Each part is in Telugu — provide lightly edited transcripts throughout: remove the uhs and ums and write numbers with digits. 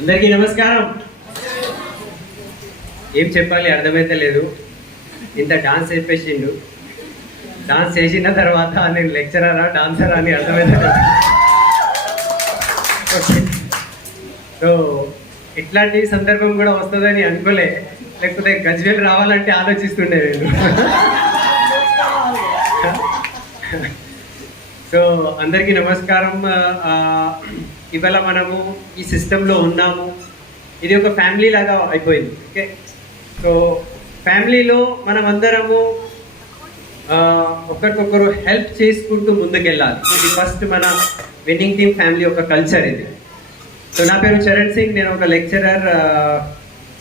అందరికీ నమస్కారం. ఏం చెప్పాలి అర్థమైతే లేదు. ఇంత డాన్స్ చెప్పేసిండు. డాన్స్ చేసిన తర్వాత నేను లెక్చరరా డాన్సరా అని అర్థమైతే లేదు. సో ఇట్లాంటి సందర్భం కూడా వస్తుందని అనుకోలే, లేకపోతే గజ్వేల్ రావాలంటే ఆలోచిస్తుండే నేను. సో అందరికీ నమస్కారం. ఇవాళ మనము ఈ సిస్టంలో ఉన్నాము. ఇది ఒక ఫ్యామిలీ లాగా అయిపోయింది. ఓకే, సో ఫ్యామిలీలో మనం అందరము ఒకరికొకరు హెల్ప్ చేసుకుంటూ ముందుకెళ్ళాలి. ఇది ఫస్ట్ మన విన్నింగ్ టీమ్ ఫ్యామిలీ ఒక కల్చర్ ఇది. సో నా పేరు చరణ్ సింగ్, నేను ఒక లెక్చరర్.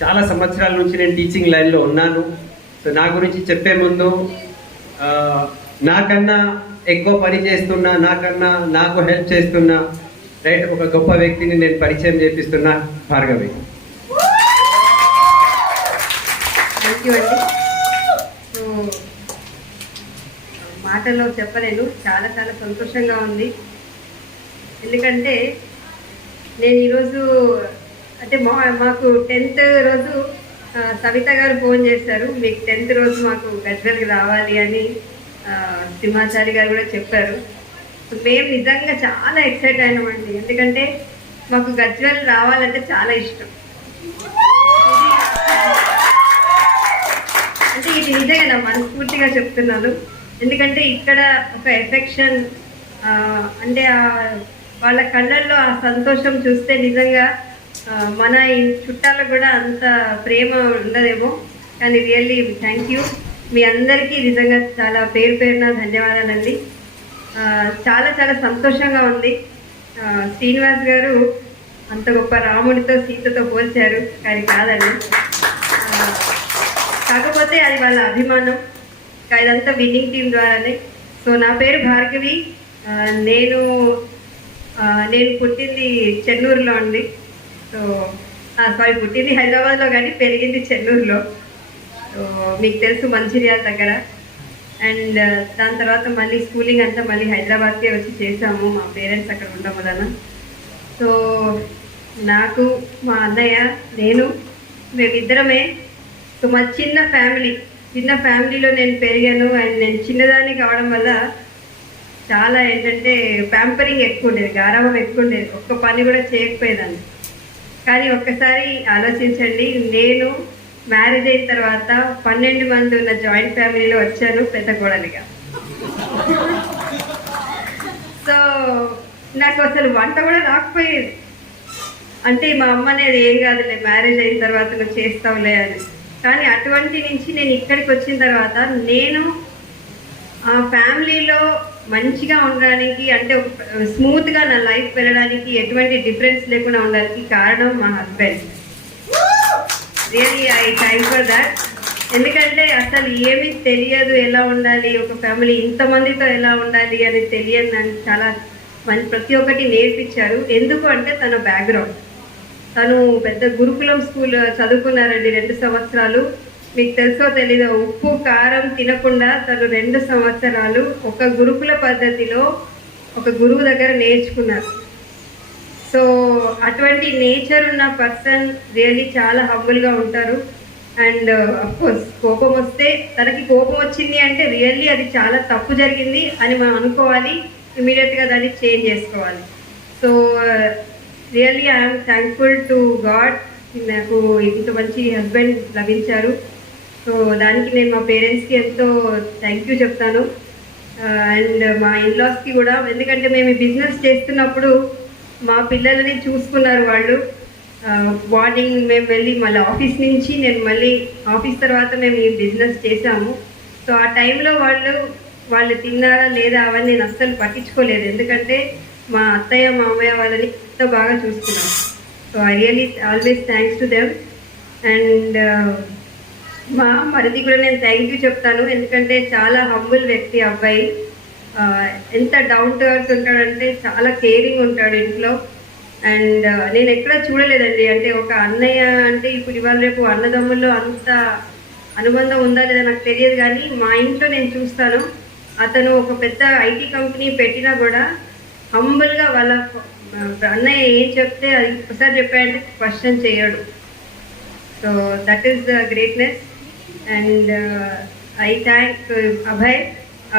చాలా సంవత్సరాల నుంచి నేను టీచింగ్ లైన్లో ఉన్నాను. సో నా గురించి చెప్పే ముందు నాకన్నా ఎక్కువ పని చేస్తున్నా, నాకన్నా నాకు హెల్ప్ చేస్తున్నా రైట్ ఒక గొప్ప వ్యక్తిని నేను పరిచయం చేపిస్తున్నా, భార్గవి. థ్యాంక్ యూ అండి. సో మాటల్లో చెప్పలేను, చాలా చాలా సంతోషంగా ఉంది. ఎందుకంటే నేను ఈరోజు అంటే మాకు 10th రోజు సవిత గారు ఫోన్ చేశారు, మీకు 10th రోజు మాకు గజ్వేల్కి రావాలి అని సింహాచారి గారు కూడా చెప్పారు. మేము నిజంగా చాలా ఎక్సైట్ అయినామండి. ఎందుకంటే మాకు గజ్వేల్ రావాలంటే చాలా ఇష్టం. అంటే ఇది నిజంగా నా మనస్ఫూర్తిగా చెప్తున్నాను. ఎందుకంటే ఇక్కడ ఒక ఎఫెక్షన్, అంటే వాళ్ళ కళ్ళల్లో ఆ సంతోషం చూస్తే నిజంగా మన చుట్టాలకు కూడా అంత ప్రేమ ఉండదేమో. కానీ రియల్లీ థ్యాంక్ యూ. మీ అందరికీ నిజంగా చాలా పేరు పేరున ధన్యవాదాలండి. చాలా చాలా సంతోషంగా ఉంది. శ్రీనివాస్ గారు అంత గొప్ప రాముడితో సీతతో పోల్చారు, కానీ కాదండి. కాకపోతే అది వాళ్ళ అభిమానం. ఇదంతా విన్నింగ్ టీం ద్వారానే. సో నా పేరు భార్గవి. నేను పుట్టింది చెన్నూరులో అండి. సో సారీ, పుట్టింది హైదరాబాద్లో కానీ పెరిగింది చెన్నూరులో. సో మీకు తెలుసు, మంచిర్యాల దగ్గర. అండ్ దాని తర్వాత మళ్ళీ స్కూలింగ్ అంతా మళ్ళీ హైదరాబాద్కే వచ్చి చేసాము, మా పేరెంట్స్ అక్కడ ఉండడం వలన. సో నాకు మా అన్నయ్య నేను మేమిద్దరమే. సో మా చిన్న ఫ్యామిలీలో నేను పెరిగాను. అండ్ నేను చిన్నదాన్ని కావడం వల్ల చాలా ఏంటంటే ప్యాంపరింగ్ ఎక్కువ ఉండేది, గారాబం ఎక్కువ ఉండేది. ఒక్క పని కూడా చేయకపోయేదాన్ని. కానీ ఒక్కసారి ఆలోచించండి, నేను మ్యారేజ్ అయిన తర్వాత 12 మంది ఉన్న జాయింట్ ఫ్యామిలీలో వచ్చాను పెద్ద కోడలిగా. సో నాకు అసలు వంట కూడా రాకపోయేది. అంటే మా అమ్మ అనేది ఏం కాదులే, మ్యారేజ్ అయిన తర్వాత నువ్వు చేస్తావులే అని. కానీ అటువంటి నుంచి నేను ఇక్కడికి వచ్చిన తర్వాత నేను ఆ ఫ్యామిలీలో మంచిగా ఉండడానికి, అంటే స్మూత్గా నా లైఫ్ వెళ్ళడానికి, ఎటువంటి డిఫరెన్స్ లేకుండా ఉండడానికి కారణం మా husband. Really I thank for that. ఎందుకంటే అసలు ఏమీ తెలియదు ఎలా ఉండాలి, ఒక ఫ్యామిలీ ఇంతమందితో ఎలా ఉండాలి అని తెలియదు. నన్ను చాలా ప్రతి ఒక్కటి నేర్పించారు. ఎందుకు అంటే తన బ్యాక్గ్రౌండ్, తను పెద్ద గురుకులం స్కూల్ చదువుకున్నారండి 2 సంవత్సరాలు. మీకు తెలుసో తెలీదో, ఉప్పు కారం తినకుండా తను 2 సంవత్సరాలు ఒక గురుకుల పద్ధతిలో ఒక గురువు దగ్గర నేర్చుకున్నారు. సో అటువంటి నేచర్ ఉన్న పర్సన్ రియల్లీ చాలా హంబుల్గా ఉంటారు. అండ్ అఫ్కోర్స్ కోపం వస్తే, తనకి కోపం వచ్చింది అంటే రియల్లీ అది చాలా తప్పు జరిగింది అని మనం అనుకోవాలి, ఇమీడియట్గా దాన్ని చేంజ్ చేసుకోవాలి. So really I'm thankful to God, నాకు ఇంత మంచి హస్బెండ్ లభించారు. సో దానికి నేను మా పేరెంట్స్కి ఎంతో థ్యాంక్ యూ చెప్తాను. అండ్ మా ఇన్లాస్కి కూడా. ఎందుకంటే మేము బిజినెస్ చేస్తున్నప్పుడు మా పిల్లలని చూసుకున్నారు వాళ్ళు. మార్నింగ్ మేము వెళ్ళి మళ్ళీ ఆఫీస్ నుంచి, నేను మళ్ళీ ఆఫీస్ తర్వాత మేము ఈ బిజినెస్ చేసాము. సో ఆ టైంలో వాళ్ళు తిన్నారా లేదా అవన్నీ నేను అస్సలు పట్టించుకోలేదు. ఎందుకంటే మా అత్తయ్య మామయ్య వాళ్ళని ఎంతో బాగా చూసుకున్నాను. So I really always thanks to them. And మా మరిది కూడా నేను థ్యాంక్ యూ చెప్తాను. ఎందుకంటే చాలా హంబుల్ వ్యక్తి అబ్బాయి. ఎంత డౌన్ టు ఎర్త్ ఉంటాడంటే చాలా కేరింగ్ ఉంటాడు ఇంట్లో. అండ్ నేను ఎక్కడ చూడలేదండి, అంటే ఒక అన్నయ్య అంటే ఇప్పుడు ఇవాళ రేపు అన్నదమ్ముల్లో అంత అనుబంధం ఉందా లేదా నాకు తెలియదు. కానీ మా ఇంట్లో నేను చూస్తాను, అతను ఒక పెద్ద ఐటీ కంపెనీ పెట్టినా కూడా హంబుల్గా వాళ్ళ అన్నయ్య ఏం చెప్తే అది ఒకసారి చెప్పాడంటే క్వశ్చన్ చేయడు. So that is the greatness. And I thank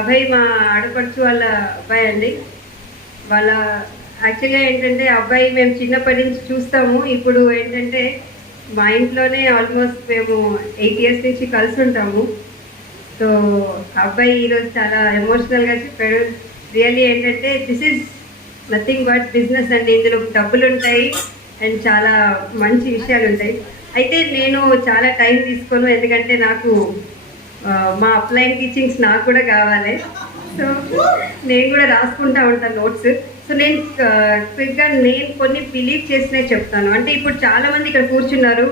Abhay మా ఆడపడుచు వాళ్ళ అబ్బాయి అండి. వాళ్ళ యాక్చువల్గా ఏంటంటే అబ్బాయి మేము చిన్నప్పటి నుంచి చూస్తాము. ఇప్పుడు ఏంటంటే మా ఇంట్లోనే ఆల్మోస్ట్ మేము 8 years నుంచి కలిసి ఉంటాము. సో అబ్బాయి ఈరోజు చాలా ఎమోషనల్గా చెప్పాడు. రియల్లీ ఏంటంటే this is nothing but business అండి. ఇందులో డబ్బులు ఉంటాయి అండ్ చాలా మంచి విషయాలు ఉంటాయి. అయితే నేను చాలా టైం తీసుకోను, ఎందుకంటే నాకు మా అప్లైన్ టీచింగ్స్ నాకు కూడా కావాలి. సో నేను కూడా రాసుకుంటా ఉంటాను నోట్స్. సో నేను క్విక్గా నేను కొన్ని బిలీవ్ చేసినవి చెప్తాను. అంటే ఇప్పుడు చాలామంది ఇక్కడ కూర్చున్నారు.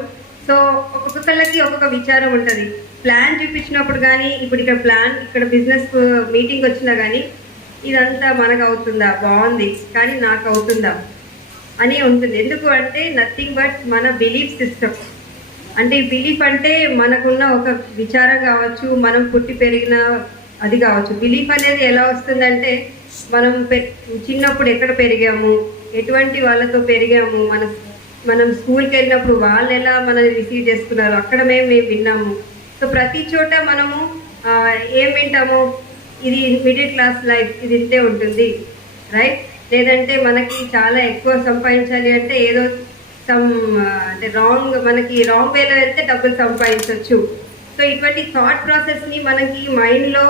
సో ఒక్కొక్కళ్ళకి ఒక్కొక్క విచారం ఉంటుంది. ప్లాన్ చూపించినప్పుడు కానీ ఇప్పుడు ఇక్కడ బిజినెస్ మీటింగ్ వచ్చినా కానీ ఇదంతా మనకు అవుతుందా, బాగుంది కానీ నాకు అవుతుందా అని ఉంటుంది. ఎందుకు అంటే నథింగ్ బట్ మన బిలీఫ్ సిస్టమ్. అంటే బిలీఫ్ అంటే మనకున్న ఒక విచారం కావచ్చు, మనం పుట్టి పెరిగిన అది కావచ్చు. బిలీఫ్ అనేది ఎలా వస్తుందంటే మనం చిన్నప్పుడు ఎక్కడ పెరిగాము, ఎటువంటి వాళ్ళతో పెరిగాము, మనం స్కూల్కి వెళ్ళినప్పుడు వాళ్ళు ఎలా మనల్ని రిసీవ్ చేసుకున్నారు, అక్కడ మేము విన్నాము. సో ప్రతి చోట మనము ఏం వింటాము, ఇది మిడిల్ క్లాస్ లైఫ్, ఇది ఇంతే ఉంటుంది, రైట్? లేదంటే మనకి చాలా ఎక్కువ సంపాదించాలి అంటే ఏదో అంటే మనకి రాంగ్ వేలో వెళ్తే డబ్బులు సంపాదించవచ్చు. సో ఇటువంటి థాట్ ప్రాసెస్ని మనకి మైండ్లో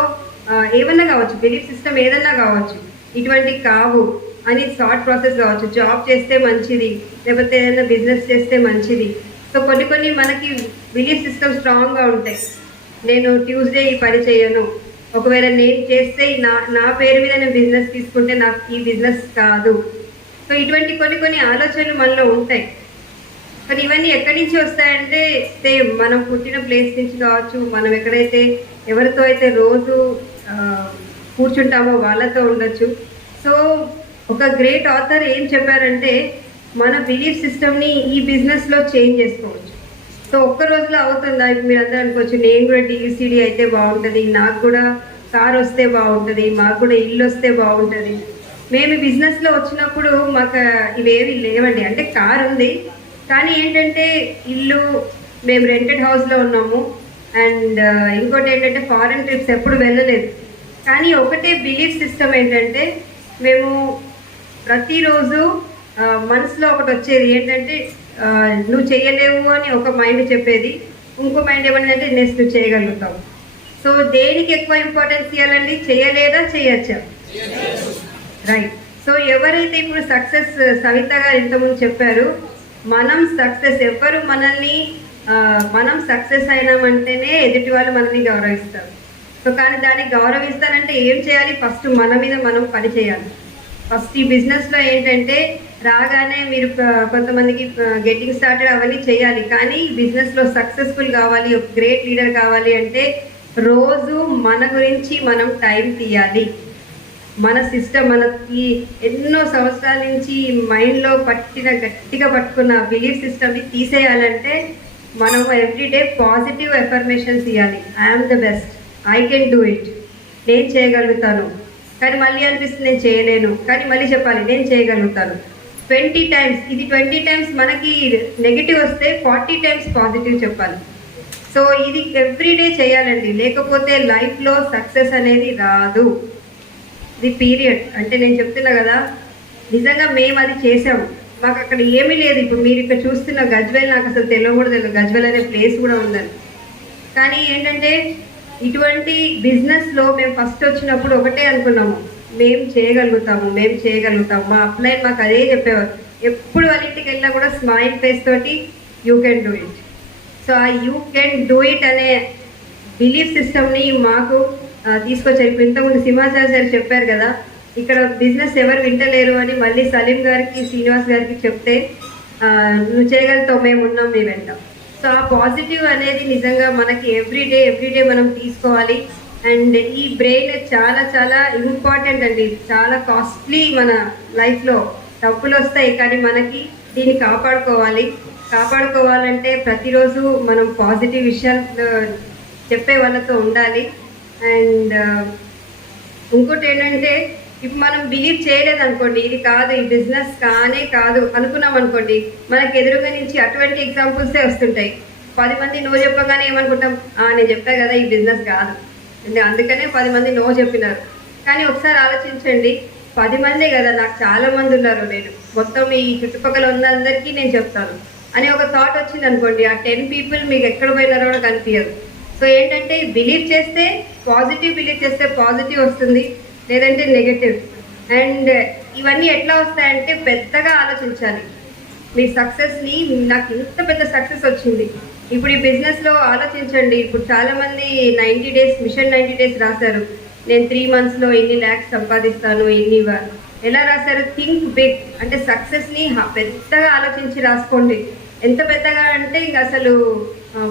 ఏమన్నా కావచ్చు, బిలీఫ్ సిస్టమ్ ఏదన్నా కావచ్చు, ఇటువంటి కావు అని థాట్ ప్రాసెస్ కావచ్చు. జాబ్ చేస్తే మంచిది, లేకపోతే ఏదైనా బిజినెస్ చేస్తే మంచిది. సో కొన్ని మనకి బిలీఫ్ సిస్టమ్ స్ట్రాంగ్గా ఉంటాయి. నేను ట్యూస్డే ఈ పని చేయను, ఒకవేళ నేను చేస్తే నా పేరు మీద నేను బిజినెస్ తీసుకుంటే నాకు ఈ బిజినెస్ కాదు. సో ఇటువంటి కొన్ని ఆలోచనలు మనలో ఉంటాయి. కానీ ఇవన్నీ ఎక్కడి నుంచి వస్తాయంటే సేమ్ మనం పుట్టిన ప్లేస్ నుంచి కావచ్చు, మనం ఎక్కడైతే ఎవరితో అయితే రోజు కూర్చుంటామో వాళ్ళతో ఉండొచ్చు. సో ఒక గ్రేట్ ఆథర్ ఏం చెప్పారంటే మన బిలీఫ్ సిస్టమ్ని ఈ బిజినెస్లో చేంజ్ చేసుకోవచ్చు. సో ఒక్క రోజులో అవుతుందా? మీరు అందరూ అనుకోవచ్చు, నేను కూడా డిఈసిడి అయితే బాగుంటుంది, నాకు కూడా కార్ వస్తే బాగుంటుంది, మాకు కూడా ఇల్లు వస్తే బాగుంటుంది. మేము బిజినెస్లో వచ్చినప్పుడు మాకు ఇవేవి లేవండి. అంటే కార్ ఉంది, కానీ ఏంటంటే ఇల్లు, మేము రెంటెడ్ హౌస్లో ఉన్నాము. అండ్ ఇంకోటి ఏంటంటే ఫారెన్ ట్రిప్స్ ఎప్పుడు వెళ్ళలేదు. కానీ ఒకటే బిలీఫ్ సిస్టమ్ ఏంటంటే మేము ప్రతిరోజు మనసులో ఒకటి వచ్చేది ఏంటంటే నువ్వు చేయలేవు అని ఒక మైండ్ చెప్పేది, ఇంకో మైండ్ ఏమన్నదంటే నెక్స్ట్ నువ్వు చేయగలుగుతావు. సో దేనికి ఎక్కువ ఇంపార్టెన్స్ ఇవ్వాలండి? చేయలేదా, చేయొచ్చా? రైట్. సో ఎవరైతే ఇప్పుడు సక్సెస్, సవిత గారు ఇంతకుముందు చెప్పారు, మనం సక్సెస్, ఎవరు మనం సక్సెస్ అయినామంటేనే ఎదుటి వాళ్ళు మనల్ని గౌరవిస్తారు. సో కానీ దానికి గౌరవిస్తానంటే ఏం చేయాలి? ఫస్ట్ మన మీద మనం పని చేయాలి. ఫస్ట్ ఈ బిజినెస్లో ఏంటంటే రాగానే మీరు కొంతమందికి గెట్టింగ్ స్టార్టెడ్ అవన్నీ చేయాలి. కానీ బిజినెస్లో సక్సెస్ఫుల్ కావాలి, ఒక గ్రేట్ లీడర్ కావాలి అంటే రోజు మన గురించి మనం టైం తీయాలి. మన సిస్టమ్, మనకి ఎన్నో సంవత్సరాల నుంచి మైండ్లో గట్టిగా పట్టుకున్న బిలీఫ్ సిస్టమ్ని తీసేయాలంటే మనం ఎవ్రీడే పాజిటివ్ ఎఫర్మేషన్స్ ఇవ్వాలి. I'm the best, I can do it, నేను చేయగలుగుతాను. కానీ మళ్ళీ అనిపిస్తుంది నేను చేయలేను, కానీ మళ్ళీ చెప్పాలి నేను చేయగలుగుతాను. 20 times, ఇది 20 times మనకి నెగిటివ్ వస్తే 40 times పాజిటివ్ చెప్పాలి. సో ఇది ఎవ్రీడే చేయాలండి, లేకపోతే లైఫ్లో సక్సెస్ అనేది రాదు. ఇది పీరియడ్. అంటే నేను చెప్తున్నా కదా, నిజంగా మేము అది చేసాము. మాకు అక్కడ ఏమీ లేదు. ఇప్పుడు మీరు ఇక్కడ చూస్తున్న గజ్వేల్, నాకు అసలు తెలియదు గజ్వేల్ అనే ప్లేస్ కూడా ఉందని. కానీ ఏంటంటే ఇటువంటి బిజినెస్లో మేము ఫస్ట్ వచ్చినప్పుడు ఒకటే అనుకున్నాము, మేము చేయగలుగుతాము. మా అప్లైన్ మాకు అదే చెప్పేవారు. ఎప్పుడు వాళ్ళ ఇంటికి వెళ్ళినా కూడా స్మైల్ ఫేస్ తోటి you can do it. So ఆ యూ కెన్ డూ ఇట్ అనే బిలీఫ్ సిస్టమ్ని మాకు తీసుకొచ్చారు. ఇప్పుడు ఇంతకుముందు సింహాచార్య గారు చెప్పారు కదా, ఇక్కడ బిజినెస్ ఎవరు వింటలేరు అని మళ్ళీ సలీం గారికి, శ్రీనివాస్ గారికి చెప్తే నువ్వు చేయగలుగుతావు, మేము ఉన్నాం మీ వెంట. సో ఆ పాజిటివ్ అనేది నిజంగా మనకి ఎవ్రీడే మనం తీసుకోవాలి. అండ్ ఈ బ్రెయిన్ చాలా చాలా ఇంపార్టెంట్ అండి, చాలా కాస్ట్లీ మన లైఫ్లో. డబ్బులు వస్తాయి కానీ మనకి దీన్ని కాపాడుకోవాలంటే ప్రతిరోజు మనం పాజిటివ్ విషయాలు చెప్పే వాళ్ళతో ఉండాలి. అండ్ ఇంకోటి ఏంటంటే ఇప్పుడు మనం బిలీవ్ చేయలేదు అనుకోండి, ఇది కాదు, ఈ బిజినెస్ కానే కాదు అనుకున్నాం అనుకోండి, మనకు ఎదురుగా నుంచి అటువంటి ఎగ్జాంపుల్సే వస్తుంటాయి. 10 మంది నో చెప్పగానే ఏమనుకుంటాం, నేను చెప్పా కదా ఈ బిజినెస్ కాదు, అందుకనే 10 మంది నో చెప్పినారు. కానీ ఒకసారి ఆలోచించండి, 10 మందే కదా, నాకు చాలా మంది ఉన్నారు, నేను మొత్తం ఈ చుట్టుపక్కల ఉన్న అందరికీ నేను చెప్తాను అని ఒక థాట్ వచ్చింది అనుకోండి, ఆ 10 పీపుల్ మీకు ఎక్కడ పోయినారో కూడా కనిపించదు. సో ఏంటంటే బిలీవ్ చేస్తే పాజిటివ్, బిలీవ్ చేస్తే పాజిటివ్ వస్తుంది, లేదంటే నెగటివ్. అండ్ ఇవన్నీ ఎట్లా వస్తాయంటే పెద్దగా ఆలోచించాలి. మీ సక్సెస్ని, నాకు ఇంత పెద్ద సక్సెస్ వచ్చింది, ఇప్పుడు ఈ బిజినెస్లో ఆలోచించండి. ఇప్పుడు చాలామంది 90 డేస్ మిషన్ 90 డేస్ రాశారు, నేను 3 మంత్స్లో ఎన్ని ల్యాక్స్ సంపాదిస్తాను, ఎలా రాశారు? థింక్ బిగ్, అంటే సక్సెస్ని పెద్దగా ఆలోచించి రాసుకోండి. ఎంత పెద్దగా అంటే ఇంక అసలు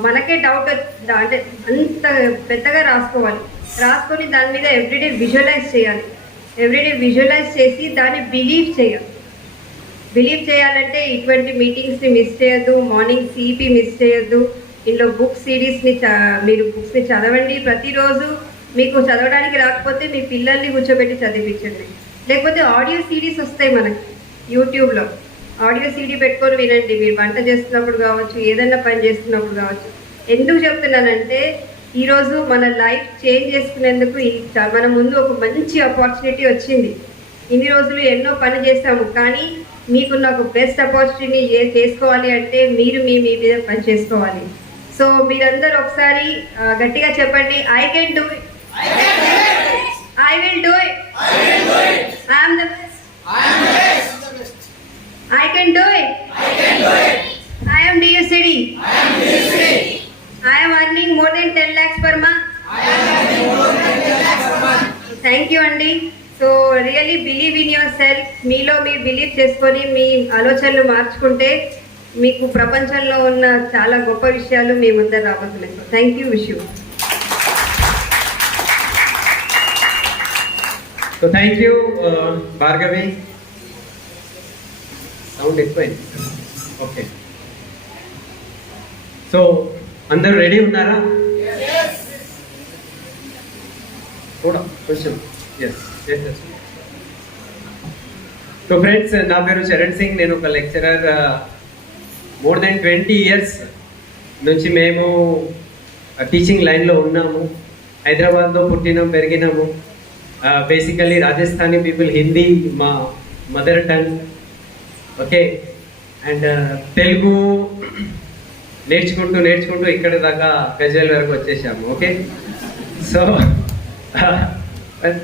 మనకే డౌట్, అంటే అంత పెద్దగా రాసుకోవాలి. రాసుకొని దాని మీద ఎవ్రీడే విజువలైజ్ చేయాలి. ఎవ్రీడే విజువలైజ్ చేసి దాన్ని బిలీవ్ చేయాలి. బిలీవ్ చేయాలంటే ఇటువంటి మీటింగ్స్ని మిస్ చేయొద్దు, మార్నింగ్ సిఈపి మిస్ చేయొద్దు. ఇందులో బుక్ సిరీస్ని మీరు బుక్స్ని చదవండి ప్రతిరోజు. మీకు చదవడానికి రాకపోతే మీ పిల్లల్ని కూర్చోబెట్టి చదివించండి. లేకపోతే ఆడియో సిరీస్ వస్తాయి మనకి యూట్యూబ్లో, ఆడియో సీడీ పెట్టుకొని వినండి. మీరు వంట చేస్తున్నప్పుడు కావచ్చు, ఏదైనా పని చేస్తున్నప్పుడు కావచ్చు. ఎందుకు చెప్తున్నానంటే ఈరోజు మన లైఫ్ చేంజ్ చేసుకునేందుకు మన ముందు ఒక మంచి ఆపర్చునిటీ వచ్చింది. ఇన్ని రోజులు ఎన్నో పని చేస్తాము, కానీ మీకున్న ఒక బెస్ట్ ఆపర్చునిటీ చేసుకోవాలి అంటే మీరు మీ మీద పని చేసుకోవాలి. సో మీరందరూ ఒకసారి గట్టిగా చెప్పండి, I can do it, I will do it, I am the best, I can do it. I am DUCD. I am earning more than 10 lakhs per month. Thank you, Andy. So really believe in yourself. మీలో మీరు బిలీవ్ చేసుకొని మీ ఆలోచనలు మార్చుకుంటే మీకు ప్రపంచంలో ఉన్న చాలా గొప్ప విషయాలు మీ ముందర రాబోతున్నాయి. Thank you, wish you. So thank you Bhargavi. Sound ఎక్కువైంది. ఓకే, సో అందరూ రెడీ ఉన్నారా? కూడా కొంచెం ఎస్. సో ఫ్రెండ్స్, నా పేరు చరణ్ సింగ్, నేను ఒక లెక్చరర్. మోర్ దెన్ 20 years నుంచి మేము టీచింగ్ లైన్లో ఉన్నాము. హైదరాబాద్లో పుట్టినాం, పెరిగినాము. బేసికలీ రాజస్థానీ పీపుల్, హిందీ మా mother tongue. Okay, and Telugu నేర్చుకుంటూ ఇక్కడ దాకా గజ్వేల్ వరకు వచ్చేసాము. ఓకే, సో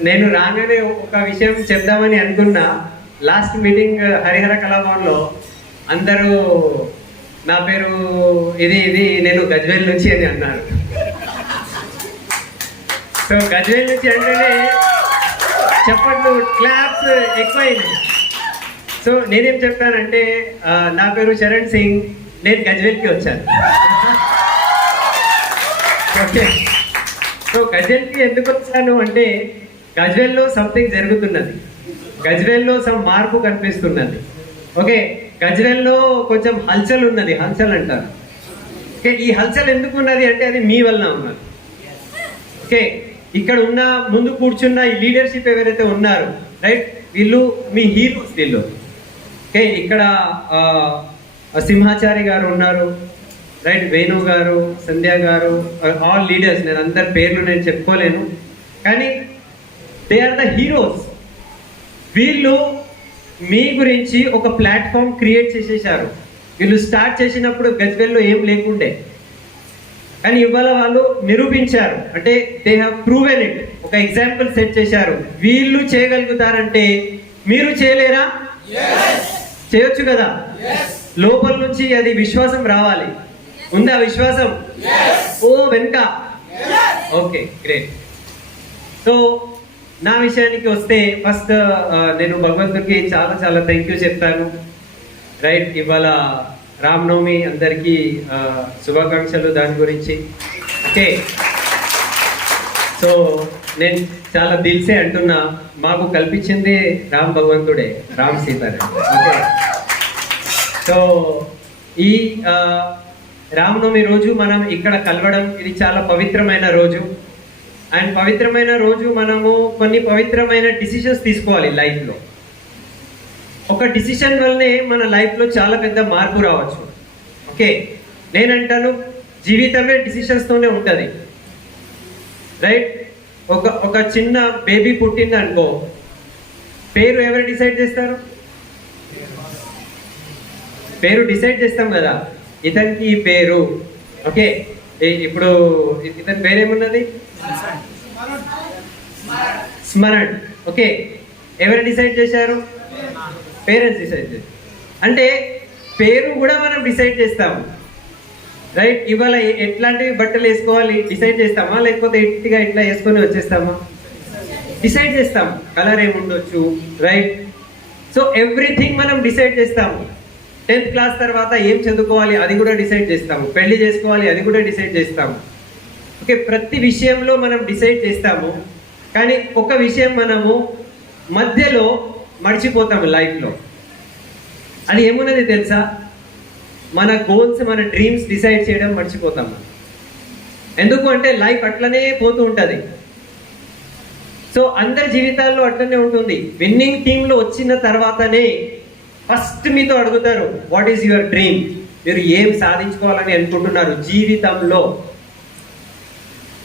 నేను రాగానే ఒక విషయం చెప్దామని అనుకున్నా. లాస్ట్ మీటింగ్ హరిహర కళాభవన్లో అందరూ నా పేరు ఇది నేను గజ్వేల్ నుంచి అని అన్నారు. సో గజ్వేల్ నుంచి అంటేనే చెప్పట్లు, క్లాప్స్ ఎక్కువైనాయి. సో నేనేం చెప్తానంటే, నా పేరు చరణ్ సింగ్, నేను గజ్వేల్కి వచ్చాను. ఓకే, సో గజ్వేల్కి ఎందుకు వచ్చాను అంటే గజ్వేల్లో సంథింగ్ జరుగుతున్నది, గజ్వేల్లో సమ్ మార్పు కనిపిస్తున్నది. ఓకే, గజ్వేల్లో కొంచెం హల్చల్ ఉన్నది, హల్చల్ అంటారు. ఓకే, ఈ హల్చల్ ఎందుకు ఉన్నది అంటే అది మీ వలన ఉన్నది. ఓకే, ఇక్కడ ఉన్న ముందు కూర్చున్న ఈ లీడర్షిప్ ఎవరైతే ఉన్నారు, రైట్, వీళ్ళు మీ హీరోస్ వీళ్ళు. ఓకే, ఇక్కడ సింహాచారి గారు ఉన్నారు, రైట్, వేణు గారు, సంధ్య గారు, ఆల్ లీడర్స్. నేను అందరి పేర్లు నేను చెప్పుకోలేను, కానీ దే ఆర్ ద హీరోస్. వీళ్ళు మీ గురించి ఒక ప్లాట్ఫామ్ క్రియేట్ చేసేసారు. వీళ్ళు స్టార్ట్ చేసినప్పుడు గజ్వేల్లో ఏం లేకుండే, కానీ ఇవాళ వాళ్ళు నిరూపించారు. అంటే దే హ్యావ్ ప్రూవెన్ ఇట్, ఒక ఎగ్జాంపుల్ సెట్ చేశారు. వీళ్ళు చేయగలుగుతారంటే మీరు చేయలేరా? చేయొచ్చు కదా. లోపల నుంచి అది విశ్వాసం రావాలి. ఉందా విశ్వాసం? ఓ వెనుక. Okay, great. సో నా విషయానికి వస్తే ఫస్ట్ నేను భగవంతుడికి చాలా చాలా థ్యాంక్ యూ చెప్తాను. రైట్, ఇవాళ రామనవమి, అందరికీ శుభాకాంక్షలు దాని గురించి. ఓకే, సో నేను చాలా దిల్సే అంటున్నా, మాకు కల్పించింది రామ్ భగవంతుడే, రామ్ సీతారాం. ఓకే, సో ఈ రామనవమి రోజు మనం ఇక్కడ కలవడం, ఇది చాలా పవిత్రమైన రోజు. అండ్ పవిత్రమైన రోజు మనము కొన్ని పవిత్రమైన డిసిషన్స్ తీసుకోవాలి లైఫ్లో. ఒక డిసిషన్ వల్లనే మన లైఫ్లో చాలా పెద్ద మార్పు రావచ్చు. ఓకే, నేనంటాను జీవితమే డిసిషన్స్తోనే ఉంటుంది, రైట్? ఒక చిన్న బేబీ పుట్టింది అనుకో, పేరు ఎవరు డిసైడ్ చేస్తారు? పేరు డిసైడ్ చేస్తాం కదా, ఇతనికి ఈ పేరు. ఓకే, ఇప్పుడు ఇతని పేరేమున్నది? స్మరణ్. ఓకే, ఎవరు డిసైడ్ చేశారు? పేరెంట్స్ డిసైడ్ చేశారు. అంటే పేరు కూడా మనం డిసైడ్ చేస్తాము, రైట్? ఇవాళ ఎట్లాంటివి బట్టలు వేసుకోవాలి డిసైడ్ చేస్తామా, లేకపోతే ఎట్టిగా ఇట్లా వేసుకొని వచ్చేస్తామా? డిసైడ్ చేస్తాం. కలర్ ఏముండొచ్చు, రైట్? సో ఎవ్రీథింగ్ మనం డిసైడ్ చేస్తాము. 10th క్లాస్ తర్వాత ఏం చదువుకోవాలి అది కూడా డిసైడ్ చేస్తాము, పెళ్లి చేసుకోవాలి అది కూడా డిసైడ్ చేస్తాము. ఓకే, ప్రతి విషయంలో మనం డిసైడ్ చేస్తాము. కానీ ఒక విషయం మనము మధ్యలో మర్చిపోతాము లైఫ్లో. అది ఏమున్నది తెలుసా? మన గోల్స్, మన డ్రీమ్స్ డిసైడ్ చేయడం మర్చిపోతాము. ఎందుకు అంటే లైఫ్ అట్లనే పోతూ ఉంటుంది. సో అందరి జీవితాల్లో అట్లనే ఉంటుంది. విన్నింగ్ టీంలో వచ్చిన తర్వాతనే ఫస్ట్ మీతో అడుగుతారు, వాట్ ఈస్ యువర్ డ్రీమ్? మీరు ఏం సాధించుకోవాలని అనుకుంటున్నారు జీవితంలో?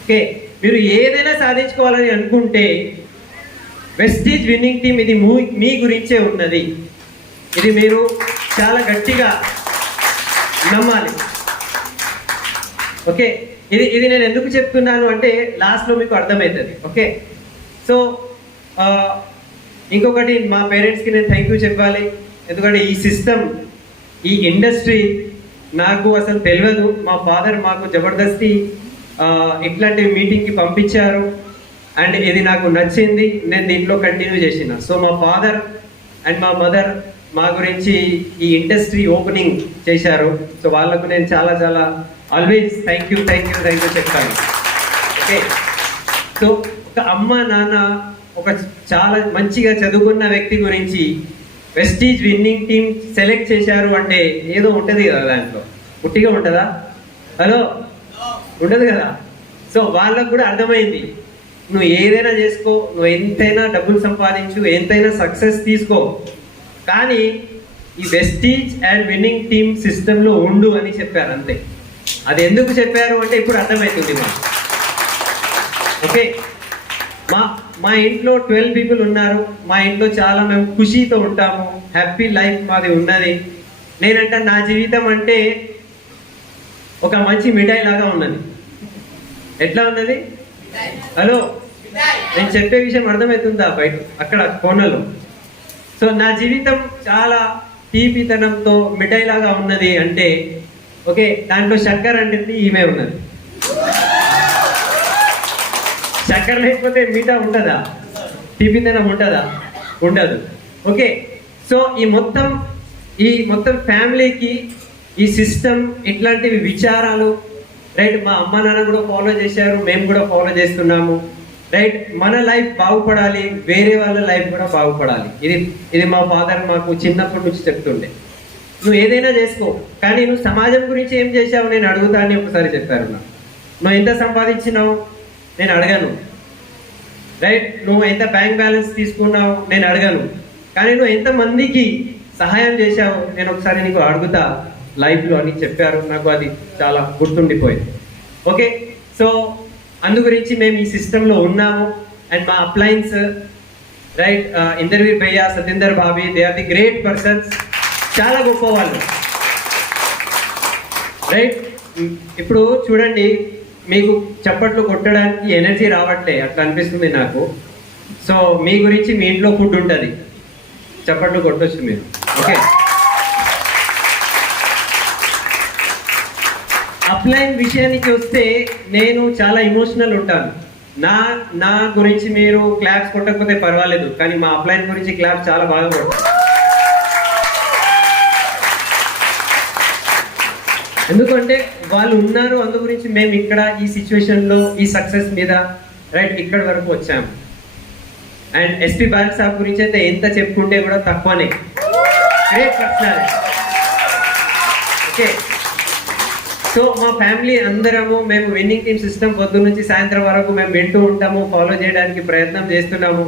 ఓకే, మీరు ఏదైనా సాధించుకోవాలని అనుకుంటే వెస్టీజ్ విన్నింగ్ టీమ్ ఇది మీ గురించే ఉన్నది. ఇది మీరు చాలా గట్టిగా నమ్మాలి. ఓకే, ఇది నేను ఎందుకు చెప్తున్నాను అంటే లాస్ట్లో మీకు అర్థమవుతుంది. ఓకే, సో ఇంకొకటి మా పేరెంట్స్కి నేను థ్యాంక్ యూ చెప్పాలి. ఎందుకంటే ఈ సిస్టమ్, ఈ ఇండస్ట్రీ నాకు అసలు తెలియదు. మా ఫాదర్ మాకు జబర్దస్తి ఇట్లాంటి మీటింగ్కి పంపించారు అండ్ ఇది నాకు నచ్చింది, నేను దీంట్లో కంటిన్యూ చేసిన. సో మా ఫాదర్ అండ్ మా మదర్ మా గురించి ఈ ఇండస్ట్రీ ఓపెనింగ్ చేశారు. సో వాళ్ళకు నేను చాలా చాలా ఆల్వేస్ థ్యాంక్ యూ చెప్తాను. ఓకే, సో ఒక అమ్మ నాన్న ఒక చాలా మంచిగా చదువుకున్న వ్యక్తి గురించి వెస్టీజ్ విన్నింగ్ టీమ్ సెలెక్ట్ చేశారు అంటే ఏదో ఉంటుంది కదా, దాంట్లో పుట్టిగా ఉంటుందా? హలో, ఉండదు కదా. సో వాళ్ళకు కూడా అర్థమైంది, నువ్వు ఏదైనా చేసుకో, నువ్వు ఎంతైనా డబ్బులు సంపాదించు, ఎంతైనా సక్సెస్ తీసుకో, కానీ ఈ వెస్టీజ్ అండ్ విన్నింగ్ టీమ్ సిస్టంలో ఉండు అని చెప్పారు అంతే. అది ఎందుకు చెప్పారు అంటే ఇప్పుడు అర్థమవుతుంది మాకు. ఓకే, మా ఇంట్లో 12 పీపుల్ ఉన్నారు. మా ఇంట్లో చాలా మేము ఖుషీతో ఉంటాము, హ్యాపీ లైఫ్ మాది ఉన్నది. నేనంట నా జీవితం అంటే ఒక మంచి మిఠాయి లాగా ఉన్నది. ఎట్లా ఉన్నది? హలో, నేను చెప్పే విషయం అర్థమవుతుందా బయట అక్కడ కోనలో? సో నా జీవితం చాలా తీపితనంతో మిఠాయి లాగా ఉన్నది అంటే ఓకే, దాంట్లో చక్కెర అంటే ఈమె ఉన్నది. చక్కెర లేకపోతే మీఠా ఉంటుందా? తీపితనం ఉంటుందా? ఉండదు. ఓకే, సో ఈ మొత్తం ఫ్యామిలీకి ఈ సిస్టమ్ ఇట్లాంటివి విచారాలు, రైట్? మా అమ్మ నాన్న కూడా ఫాలో చేశారు, మేము కూడా ఫాలో చేస్తున్నాము, రైట్? మన లైఫ్ బాగుపడాలి, వేరే వాళ్ళ లైఫ్ కూడా బాగుపడాలి. ఇది మా ఫాదర్ మాకు చిన్నప్పటి నుంచి చెప్తుండే. నువ్వు ఏదైనా చేసుకో, కానీ నువ్వు సమాజం గురించి ఏం చేశావు నేను అడుగుతా అని ఒకసారి చెప్పారు. నువ్వు ఎంత సంపాదించినావు నేను అడగను, రైట్? నువ్వు ఎంత బ్యాంక్ బ్యాలెన్స్ తీసుకున్నావు నేను అడగను, కానీ నువ్వు ఎంతమందికి సహాయం చేశావు నేను ఒకసారి నీకు అడుగుతా లైఫ్లో అని చెప్పారు. నాకు అది చాలా గుర్తుండిపోయింది. ఓకే, సో అందు గురించి మేము ఈ సిస్టంలో ఉన్నాము. అండ్ మా అప్లయన్స్, రైట్? ఇందర్వీర్ భయ్య, Satinder Bobby, they are the great persons, చాలా గొప్ప వాళ్ళు, రైట్? ఇప్పుడు చూడండి, మీకు చప్పట్లు కొట్టడానికి ఎనర్జీ రావట్లే, అట్లా అనిపిస్తుంది నాకు. సో మీ గురించి మీ ఇంట్లో ఫుడ్ ఉంటుంది, చప్పట్లు కొట్టొచ్చు మీరు. ఓకే, అప్లైన్ విషయానికి వస్తే నేను చాలా ఇమోషనల్ ఉంటాను. నా గురించి మీరు క్లాప్స్ కొట్టకపోతే పర్వాలేదు, కానీ మా అప్లైన్ గురించి క్లాప్స్ చాలా బాగా కొట్టారు. ఎందుకంటే వాళ్ళు ఉన్నారు, అందు గురించి మేము ఇక్కడ ఈ సిచ్యువేషన్లో ఈ సక్సెస్ మీద రైట్ ఇక్కడ వరకు వచ్చాము. అండ్ ఎస్పీ బాలక్ సాబ్ గురించి అయితే ఎంత చెప్పుకుంటే కూడా తక్కువనే, great personality. Okay, so so మా ఫ్యామిలీ అందరము మేము విన్నింగ్ టీమ్ సిస్టమ్ పొద్దు నుంచి సాయంత్రం వరకు మేము వింటూ ఉంటాము, ఫాలో చేయడానికి ప్రయత్నం చేస్తున్నాము.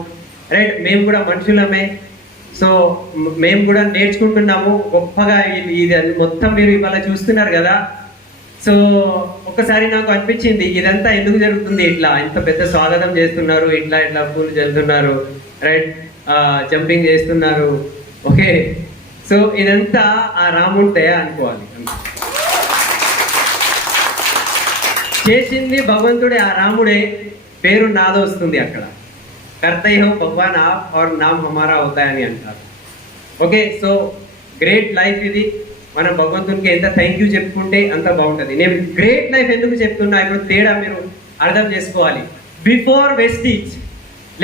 రైట్, మేము కూడా మనుషులమే. సో మేము కూడా నేర్చుకుంటున్నాము గొప్పగా. ఇది మొత్తం మీరు ఇవాళ చూస్తున్నారు కదా. సో ఒకసారి నాకు అనిపించింది ఇదంతా ఎందుకు జరుగుతుంది, ఇట్లా ఇంత పెద్ద స్వాగతం చేస్తున్నారు, ఇట్లా ఇట్లా పూలు జల్లుతున్నారు, రైట్, జంపింగ్ చేస్తున్నారు. ఓకే, సో ఇదంతా ఆ రాముడి దయ అనుకోవాలి. చేసింది భగవంతుడే, ఆ రాముడే, పేరు నాదో వస్తుంది అక్కడ. కర్తయ్య హో భగవాన్ ఆప్ और నామ్ హమారా అవుతాయని అంటారు. ఓకే, సో గ్రేట్ లైఫ్ ఇది. మనం భగవంతునికి ఎంత థ్యాంక్ యూ చెప్పుకుంటే అంత బాగుంటుంది. నేను గ్రేట్ లైఫ్ ఎందుకు చెప్తున్నా, ఇప్పుడు తేడా మీరు అర్థం చేసుకోవాలి. బిఫోర్ వెస్టీజ్,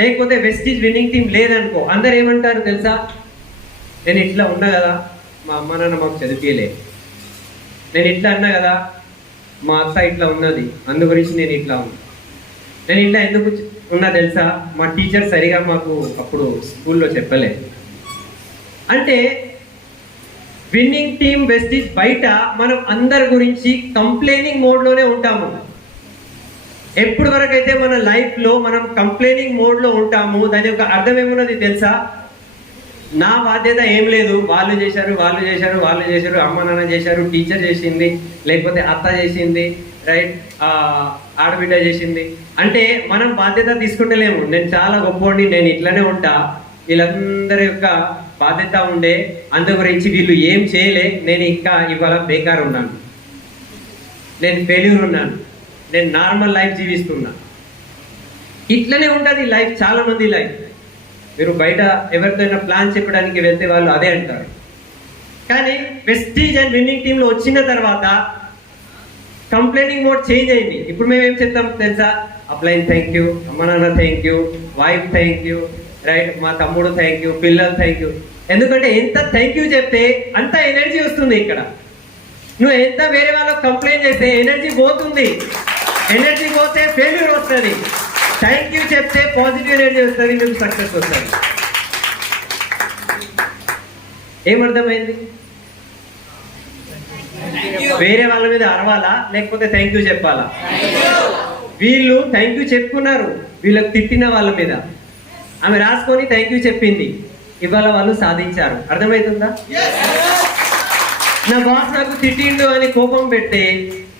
లేకపోతే వెస్టీజ్ విన్నింగ్ టీం లేదనుకో, అందరు ఏమంటారు తెలుసా, నేను ఇట్లా ఉన్నా కదా, మా అమ్మ నాన్న మాకు చదివిలే, నేను ఇట్లా అన్నా కదా, మా అక్క ఇట్లా ఉన్నది, అందు గురించి నేను ఇట్లా ఉన్నా, నేను ఇట్లా ఎందుకు ఉన్నా తెలుసా, మా టీచర్ సరిగా మాకు అప్పుడు స్కూల్లో చెప్పలే. అంటే విన్నింగ్ టీమ్ వెస్టీజ్ బయట మనం అందరి గురించి కంప్లైనింగ్ మోడ్లోనే ఉంటాము. ఎప్పుడు వరకు అయితే మన లైఫ్లో మనం కంప్లైనింగ్ మోడ్లో ఉంటాము, దాని యొక్క అర్థం ఏమున్నది తెలుసా, నా బాధ్యత ఏం లేదు, వాళ్ళు చేశారు, వాళ్ళు చేశారు, వాళ్ళు చేశారు, అమ్మ నాన్న చేశారు, టీచర్ చేసింది, లేకపోతే అత్త చేసింది, రైట్, ఆడబిడ్డ చేసింది. అంటే మనం బాధ్యత తీసుకుంటలేము. నేను చాలా గొప్పవాడిని, నేను ఇట్లనే ఉంటా, వీళ్ళందరి యొక్క బాధ్యత ఉండే, అందు గురించి వీళ్ళు ఏం చేయలే, నేను ఇంకా ఇవాళ బేకార్ ఉన్నాను, నేను ఫెయిల్యూర్ ఉన్నాను, నేను నార్మల్ లైఫ్ జీవిస్తున్నా. ఇట్లనే ఉంటుంది లైఫ్, చాలా మంది లైఫ్. మీరు బయట ఎవరితోనైనా ప్లాన్ చెప్పడానికి వెళ్తే వాళ్ళు అదే అంటారు. కానీ వెస్టీజ్ అండ్ విన్నింగ్ టీంలో వచ్చిన తర్వాత కంప్లైనింగ్ మోడ్ చేంజ్ అయింది. ఇప్పుడు మేము ఏం చెప్తాం తెలుసా, అప్లైన్ థ్యాంక్ యూ, అమ్మ నాన్న thank you, wife thank you, right, మా తమ్ముడు థ్యాంక్ యూ, పిల్లలు థ్యాంక్ యూ. ఎందుకంటే ఎంత థ్యాంక్ యూ చెప్తే అంత ఎనర్జీ వస్తుంది. ఇక్కడ నువ్వు ఎంత వేరే వాళ్ళకి కంప్లైంట్ చేస్తే ఎనర్జీ పోతుంది, ఎనర్జీ పోతే ఫెయిల్యూర్ వస్తుంది. థ్యాంక్ యూ చెప్తే పాజిటివ్ ఎనర్జీ వస్తుంది, మీకు సక్సెస్ వస్తుంది. ఏమర్థమైంది? వేరే వాళ్ళ మీద అరవాలా లేకపోతే థ్యాంక్ యూ చెప్పాలా? వీళ్ళు థ్యాంక్ యూ చెప్పుకున్నారు వీళ్ళకి తిట్టిన వాళ్ళ మీద. ఆమె రాసుకొని థ్యాంక్ యూ చెప్పింది, ఇవాళ వాళ్ళు సాధించారు. అర్థమవుతుందా? నా బాస్ నాకు తిట్టిండు అని కోపం పెడితే,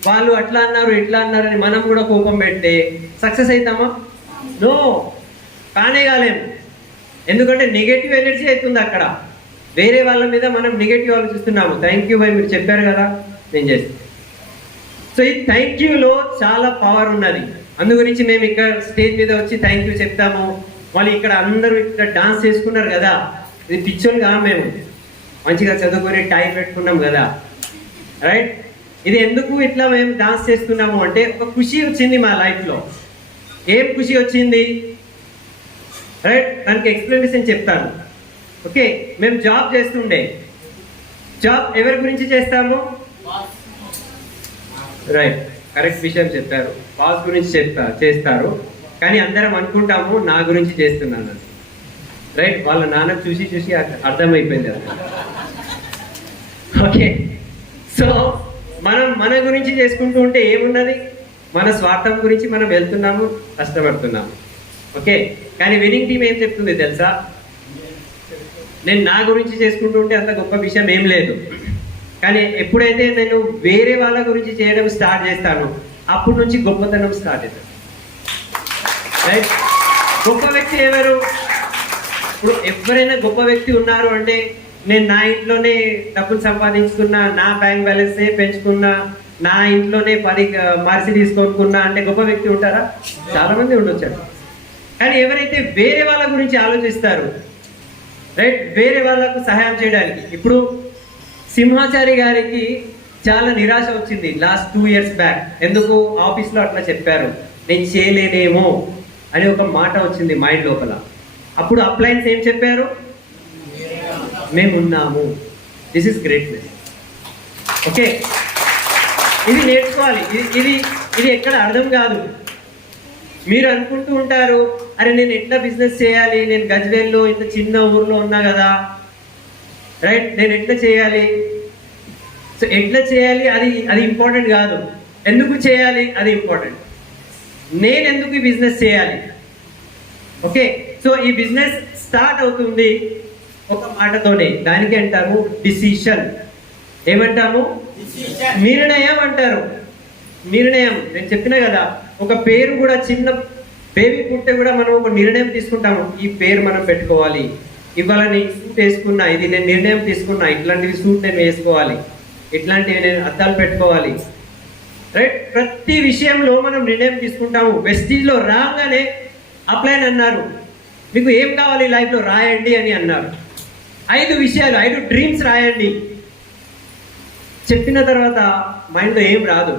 వాళ్ళు అట్లా అన్నారు ఇట్లా అన్నారు అని మనం కూడా కోపం పెడితే సక్సెస్ అవుతామా? నో, కానే కాలేము. ఎందుకంటే నెగటివ్ ఎనర్జీ అవుతుంది అక్కడ. వేరే వాళ్ళ మీద మనం నెగటివ్ ఆలోచిస్తున్నాము. థ్యాంక్ యూ బై, మీరు చెప్పారు కదా, నేను చేస్తాను. సో ఈ థ్యాంక్ యూలో చాలా పవర్ ఉన్నది. అందు గురించి మేము ఇక్కడ స్టేజ్ మీద వచ్చి థ్యాంక్ యూ చెప్తాము. వాళ్ళు ఇక్కడ అందరూ ఇక్కడ డాన్స్ చేసుకున్నారు కదా, ఇది పిచ్చోలుగా మేము మంచిగా చదువుకొని టై పెట్టుకున్నాం కదా, రైట్. ఇది ఎందుకు ఇట్లా మేము డాన్స్ చేస్తున్నాము అంటే, ఒక ఖుషి వచ్చింది మా లైఫ్లో. ఏం ఖుషి వచ్చింది, రైట్, దానికి ఎక్స్ప్లెనేషన్ చెప్తాను. ఓకే, మేము జాబ్ చేస్తుండే, జాబ్ ఎవరి గురించి చేస్తాము, రైట్, కరెక్ట్ విషయం చెప్పారు, బాస్ గురించి చేస్తారు. కానీ అందరం అనుకుంటాము నా గురించి చేస్తున్నాను, రైట్. వాళ్ళ నాన్న చూసి చూసి అర్థమైపోయింది అది. ఓకే, సో మనం మన గురించి చేసుకుంటూ ఉంటే ఏమున్నది, మన స్వార్థం గురించి మనం వెళ్తున్నాము, కష్టపడుతున్నాము. ఓకే, కానీ విన్నింగ్ టీం ఏం చెప్తుంది తెలుసా, నేను నా గురించి చేసుకుంటూ ఉంటే అంత గొప్ప విషయం ఏం లేదు. కానీ ఎప్పుడైతే నేను వేరే వాళ్ళ గురించి చేయడం స్టార్ట్ చేస్తాను, అప్పటి నుంచి గొప్పతనం స్టార్ట్ అవుతుంది, రైట్. గొప్ప వ్యక్తి ఎవరు? ఇప్పుడు ఎవరైనా గొప్ప వ్యక్తి ఉన్నారు అంటే, నేను నా ఇంట్లోనే డబ్బులు సంపాదించుకున్నా, నా బ్యాంక్ బ్యాలెన్స్ పెంచుకున్నా, నా ఇంట్లోనే 10 మర్సిడీస్ కొనుక్కున్నా అంటే గొప్ప వ్యక్తి ఉంటారా? చాలా మంది ఉండొచ్చారు. కానీ ఎవరైతే వేరే వాళ్ళ గురించి ఆలోచిస్తారు, రైట్, వేరే వాళ్ళకు సహాయం చేయడానికి. ఇప్పుడు సింహాచారి గారికి చాలా నిరాశ వచ్చింది లాస్ట్ 2 years బ్యాక్. ఎందుకు? ఆఫీస్లో అట్లా చెప్పారు, నేను చేయలేనేమో అని ఒక మాట వచ్చింది మైండ్ లోపల. అప్పుడు అప్లయన్స్ ఏం చెప్పారు, మేమున్నాము. This is greatness. ఓకే, ఇది నేర్చుకోవాలి. ఇది ఎక్కడ అర్థం కాదు. మీరు అనుకుంటూ ఉంటారు, అరే నేను ఎట్లా బిజినెస్ చేయాలి, నేను గజ్వేల్లో ఇంత చిన్న ఊర్లో ఉన్నా కదా, రైట్, నేను ఎట్లా చేయాలి? సో ఎట్లా చేయాలి అది ఇంపార్టెంట్ కాదు, ఎందుకు చేయాలి అది ఇంపార్టెంట్. నేను ఎందుకు ఈ బిజినెస్ చేయాలి? ఓకే, సో ఈ బిజినెస్ స్టార్ట్ అవుతుంది ఒక మాటతోనే, దానికి అంటాము డిసిషన్. ఏమంటాము? నిర్ణయం అంటారు. నిర్ణయం. నేను చెప్పిన కదా, ఒక పేరు కూడా, చిన్న బేబీ పుట్టే కూడా మనం ఒక నిర్ణయం తీసుకుంటాము, ఈ పేరు మనం పెట్టుకోవాలి, ఇవాళ నేను సూట్ వేసుకున్నా, ఇది నేను నిర్ణయం తీసుకున్నా, ఇట్లాంటివి సూట్ నేను వేసుకోవాలి, ఇట్లాంటివి నేను అద్దాలు పెట్టుకోవాలి, రైట్? ప్రతి విషయంలో మనం నిర్ణయం తీసుకుంటాము. వెస్టీజ్లో రాగానే అప్లైన్ అన్నారు, మీకు ఏం కావాలి లైఫ్లో రాయండి అని అన్నారు. 5 విషయాలు, 5 డ్రీమ్స్ రాయండి. చెప్పిన తర్వాత మైండ్లో ఏం రాదు.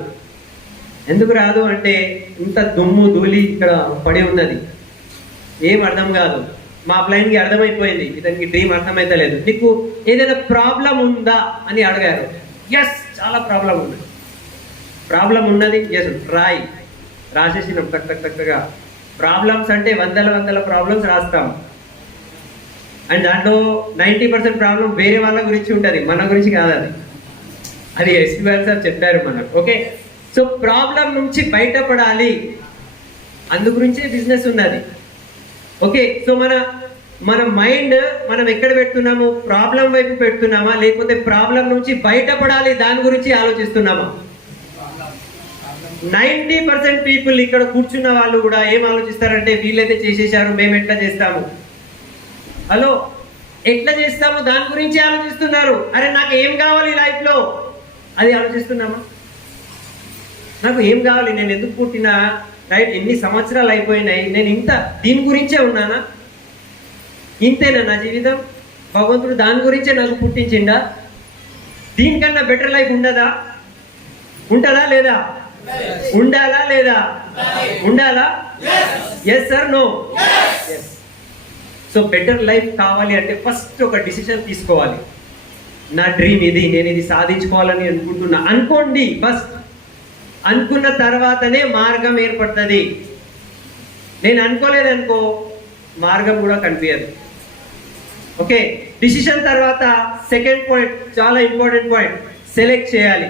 ఎందుకు రాదు అంటే ఇంత దుమ్ము ధూళి ఇక్కడ పడి ఉన్నది, ఏం అర్థం కాదు. మా అప్లైన్కి అర్థమైపోయింది, ఇతనికి డ్రీమ్ అర్థమైతలేదు. నీకు ఏదైనా ప్రాబ్లం ఉందా అని అడిగారు. ఎస్, చాలా ప్రాబ్లం ఉంది. ప్రాబ్లం ఉన్నది, ఎస్ రాయి. రాసేసినాం టక్ టక్ టక్గా. ప్రాబ్లమ్స్ అంటే వందల ప్రాబ్లమ్స్ రాస్తాం, అండ్ దాంట్లో 90% ప్రాబ్లం వేరే వాళ్ళ గురించి ఉంటుంది, మన గురించి కాదు. అది ఎస్పీఆర్ సార్ చెప్పారు మనకు. ఓకే, సో ప్రాబ్లం నుంచి బయటపడాలి, అందు గురించే బిజినెస్ ఉన్నది. ఓకే, సో మన మైండ్ మనం ఎక్కడ పెడుతున్నాము? ప్రాబ్లం వైపు పెడుతున్నామా, లేకపోతే ప్రాబ్లం నుంచి బయటపడాలి దాని గురించి ఆలోచిస్తున్నామా? 90% పీపుల్ ఇక్కడ కూర్చున్న వాళ్ళు కూడా ఏం ఆలోచిస్తారంటే, వీళ్ళైతే చేసేసారు, మేము ఎట్లా చేస్తాము? హలో, ఎట్లా చేస్తాము దాని గురించి ఆలోచిస్తున్నారు. అరే నాకు ఏం కావాలి లైఫ్లో అది ఆలోచిస్తున్నామా? నాకు ఏం కావాలి, నేను ఎందుకు పుట్టినా, రైట్? ఎన్ని సంవత్సరాలు అయిపోయినాయి, నేను ఇంత దీని గురించే ఉన్నానా? ఇంతేనా నా జీవితం? భగవంతుడు దాని గురించే నాకు పుట్టించిండా? దీనికన్నా బెటర్ లైఫ్ ఉండదా? ఉంటుందా లేదా? ఉండాలా లేదా? ఉండాలా? Yes sir, no? So better life కావాలి అంటే ఫస్ట్ ఒక డిసిషన్ తీసుకోవాలి. నా డ్రీమ్ ఇది, నేను ఇది సాధించుకోవాలని అనుకుంటున్నా అనుకోండి. ఫస్ట్ అనుకున్న తర్వాతనే మార్గం ఏర్పడుతుంది. నేను అనుకోలేదనుకో, మార్గం కూడా కనిపించదు. ఓకే, డిసిషన్ తర్వాత సెకండ్ పాయింట్, చాలా ఇంపార్టెంట్ పాయింట్, సెలెక్ట్ చేయాలి.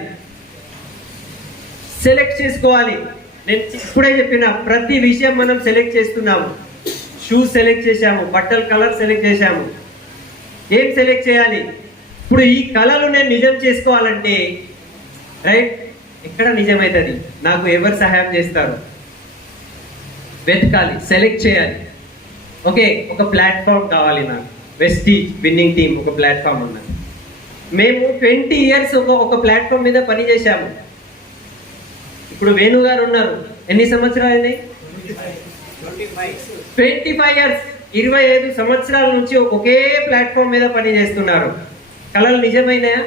సెలెక్ట్ చేసుకోవాలి. నేను ఇప్పుడే చెప్పిన ప్రతి విషయం మనం సెలెక్ట్ చేస్తున్నాము. షూస్ సెలెక్ట్ చేశాము, బట్టల కలర్ సెలెక్ట్ చేశాము. ఏం సెలెక్ట్ చేయాలి? ఇప్పుడు ఈ కళలు నేను నిజం చేసుకోవాలంటే, రైట్, ఎక్కడ నిజమవుతుంది? నాకు ఎవరు సహాయం చేస్తారు? వెతకాలి, సెలెక్ట్ చేయాలి. ఓకే, ఒక ప్లాట్ఫామ్ కావాలి నాకు. వెస్టీజ్ విన్నింగ్ టీమ్ ఒక ప్లాట్ఫామ్ ఉన్నది. మేము 20 years ఒక ప్లాట్ఫామ్ మీద పని చేశాము. ఇప్పుడు వేణు గారు ఉన్నారు, ఎన్ని సంవత్సరాలు అయినాయి? 25 years, 25 సంవత్సరాల నుంచి ఒకే ప్లాట్ఫామ్ మీద పని చేస్తున్నారు. కళలు నిజమైనాయా?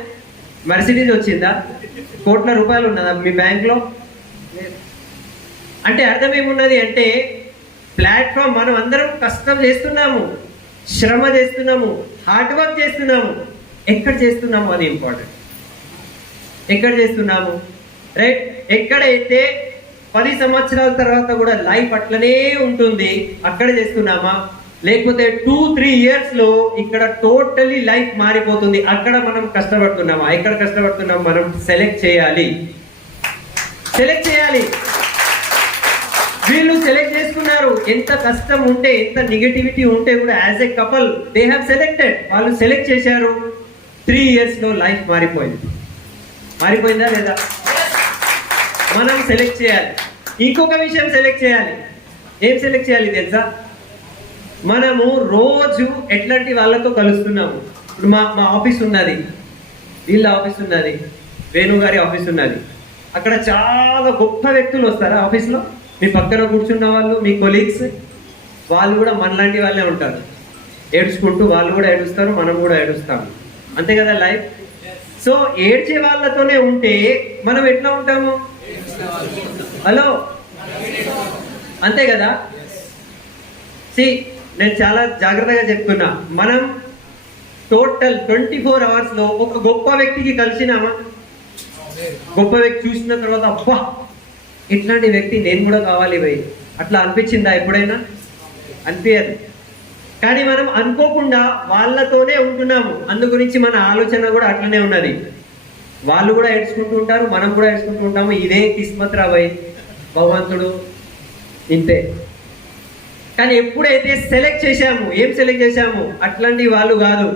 మర్సిడీస్ వచ్చిందా? కోట్ల రూపాయలు ఉన్నదా మీ బ్యాంక్లో? అంటే అర్థం ఏమున్నది అంటే, ప్లాట్ఫామ్ మనం అందరం కష్టం చేస్తున్నాము, శ్రమ చేస్తున్నాము, హార్డ్ వర్క్ చేస్తున్నాము. ఎక్కడ చేస్తున్నాము అది ఇంపార్టెంట్. ఎక్కడ చేస్తున్నాము, రైట్? ఎక్కడైతే 10 సంవత్సరాల తర్వాత కూడా లైఫ్ అట్లనే ఉంటుంది, అక్కడ చేస్తున్నామా? లేకపోతే 2-3 yearsలో ఇక్కడ టోటలీ లైఫ్ మారిపోతుంది, అక్కడ మనం కష్టపడుతున్నామా? ఎక్కడ కష్టపడుతున్నాం? మనం సెలెక్ట్ చేయాలి. సెలెక్ట్ చేయాలి. వీళ్ళు సెలెక్ట్ చేసుకున్నారు. ఎంత కష్టం ఉంటే, ఎంత నెగటివిటీ ఉంటే కూడా as a couple they have selected. వాళ్ళు సెలెక్ట్ చేశారు. 3 yearsలో లైఫ్ మారిపోయింది. మారిపోయిందా లేదా? మనం సెలెక్ట్ చేయాలి. ఇంకొక విషయం సెలెక్ట్ చేయాలి. ఏం సెలెక్ట్ చేయాలి తెలుసా? మనము రోజు ఎట్లాంటి వాళ్ళతో కలుస్తున్నాము. ఇప్పుడు మా ఆఫీస్ ఉన్నది, వీళ్ళ ఆఫీస్ ఉన్నది, వేణు గారి ఆఫీస్ ఉన్నది. అక్కడ చాలా గొప్ప వ్యక్తులు వస్తారు ఆఫీస్లో. మీ పక్కన కూర్చున్న వాళ్ళు, మీ కొలీగ్స్, వాళ్ళు కూడా మనలాంటి వాళ్ళే ఉంటారు. ఏడ్చుకుంటూ వాళ్ళు కూడా ఏడుస్తారు, మనం కూడా ఏడుస్తాము. అంతే కదా లైఫ్. సో ఏడ్చే వాళ్ళతోనే ఉంటే మనం ఎట్లా ఉంటాము? హలో, అంతే కదా. నేను చాలా జాగ్రత్తగా చెప్తున్నా. మనం టోటల్ 24 hours ఒక గొప్ప వ్యక్తికి కలిసినామా? గొప్ప వ్యక్తి చూసిన తర్వాత అబ్బా ఇట్లాంటి వ్యక్తి నేను కూడా కావాలి భయ్, అట్లా అనిపించిందా ఎప్పుడైనా? అనిపించదు. కానీ మనం అనుకోకుండా వాళ్ళతోనే ఉంటున్నాము. అందు గురించి మన ఆలోచన కూడా అట్లనే ఉన్నది. వాళ్ళు కూడా ఏడ్చుకుంటూ ఉంటారు, మనం కూడా ఏడ్చుకుంటూ ఉంటాము. ఇదే కిస్మత్ రా భయ్, భగవంతుడు ఇంతే. కానీ ఎప్పుడైతే సెలెక్ట్ చేశాము, ఏం సెలెక్ట్ చేశాము, అట్లాంటి వాళ్ళు కాదు.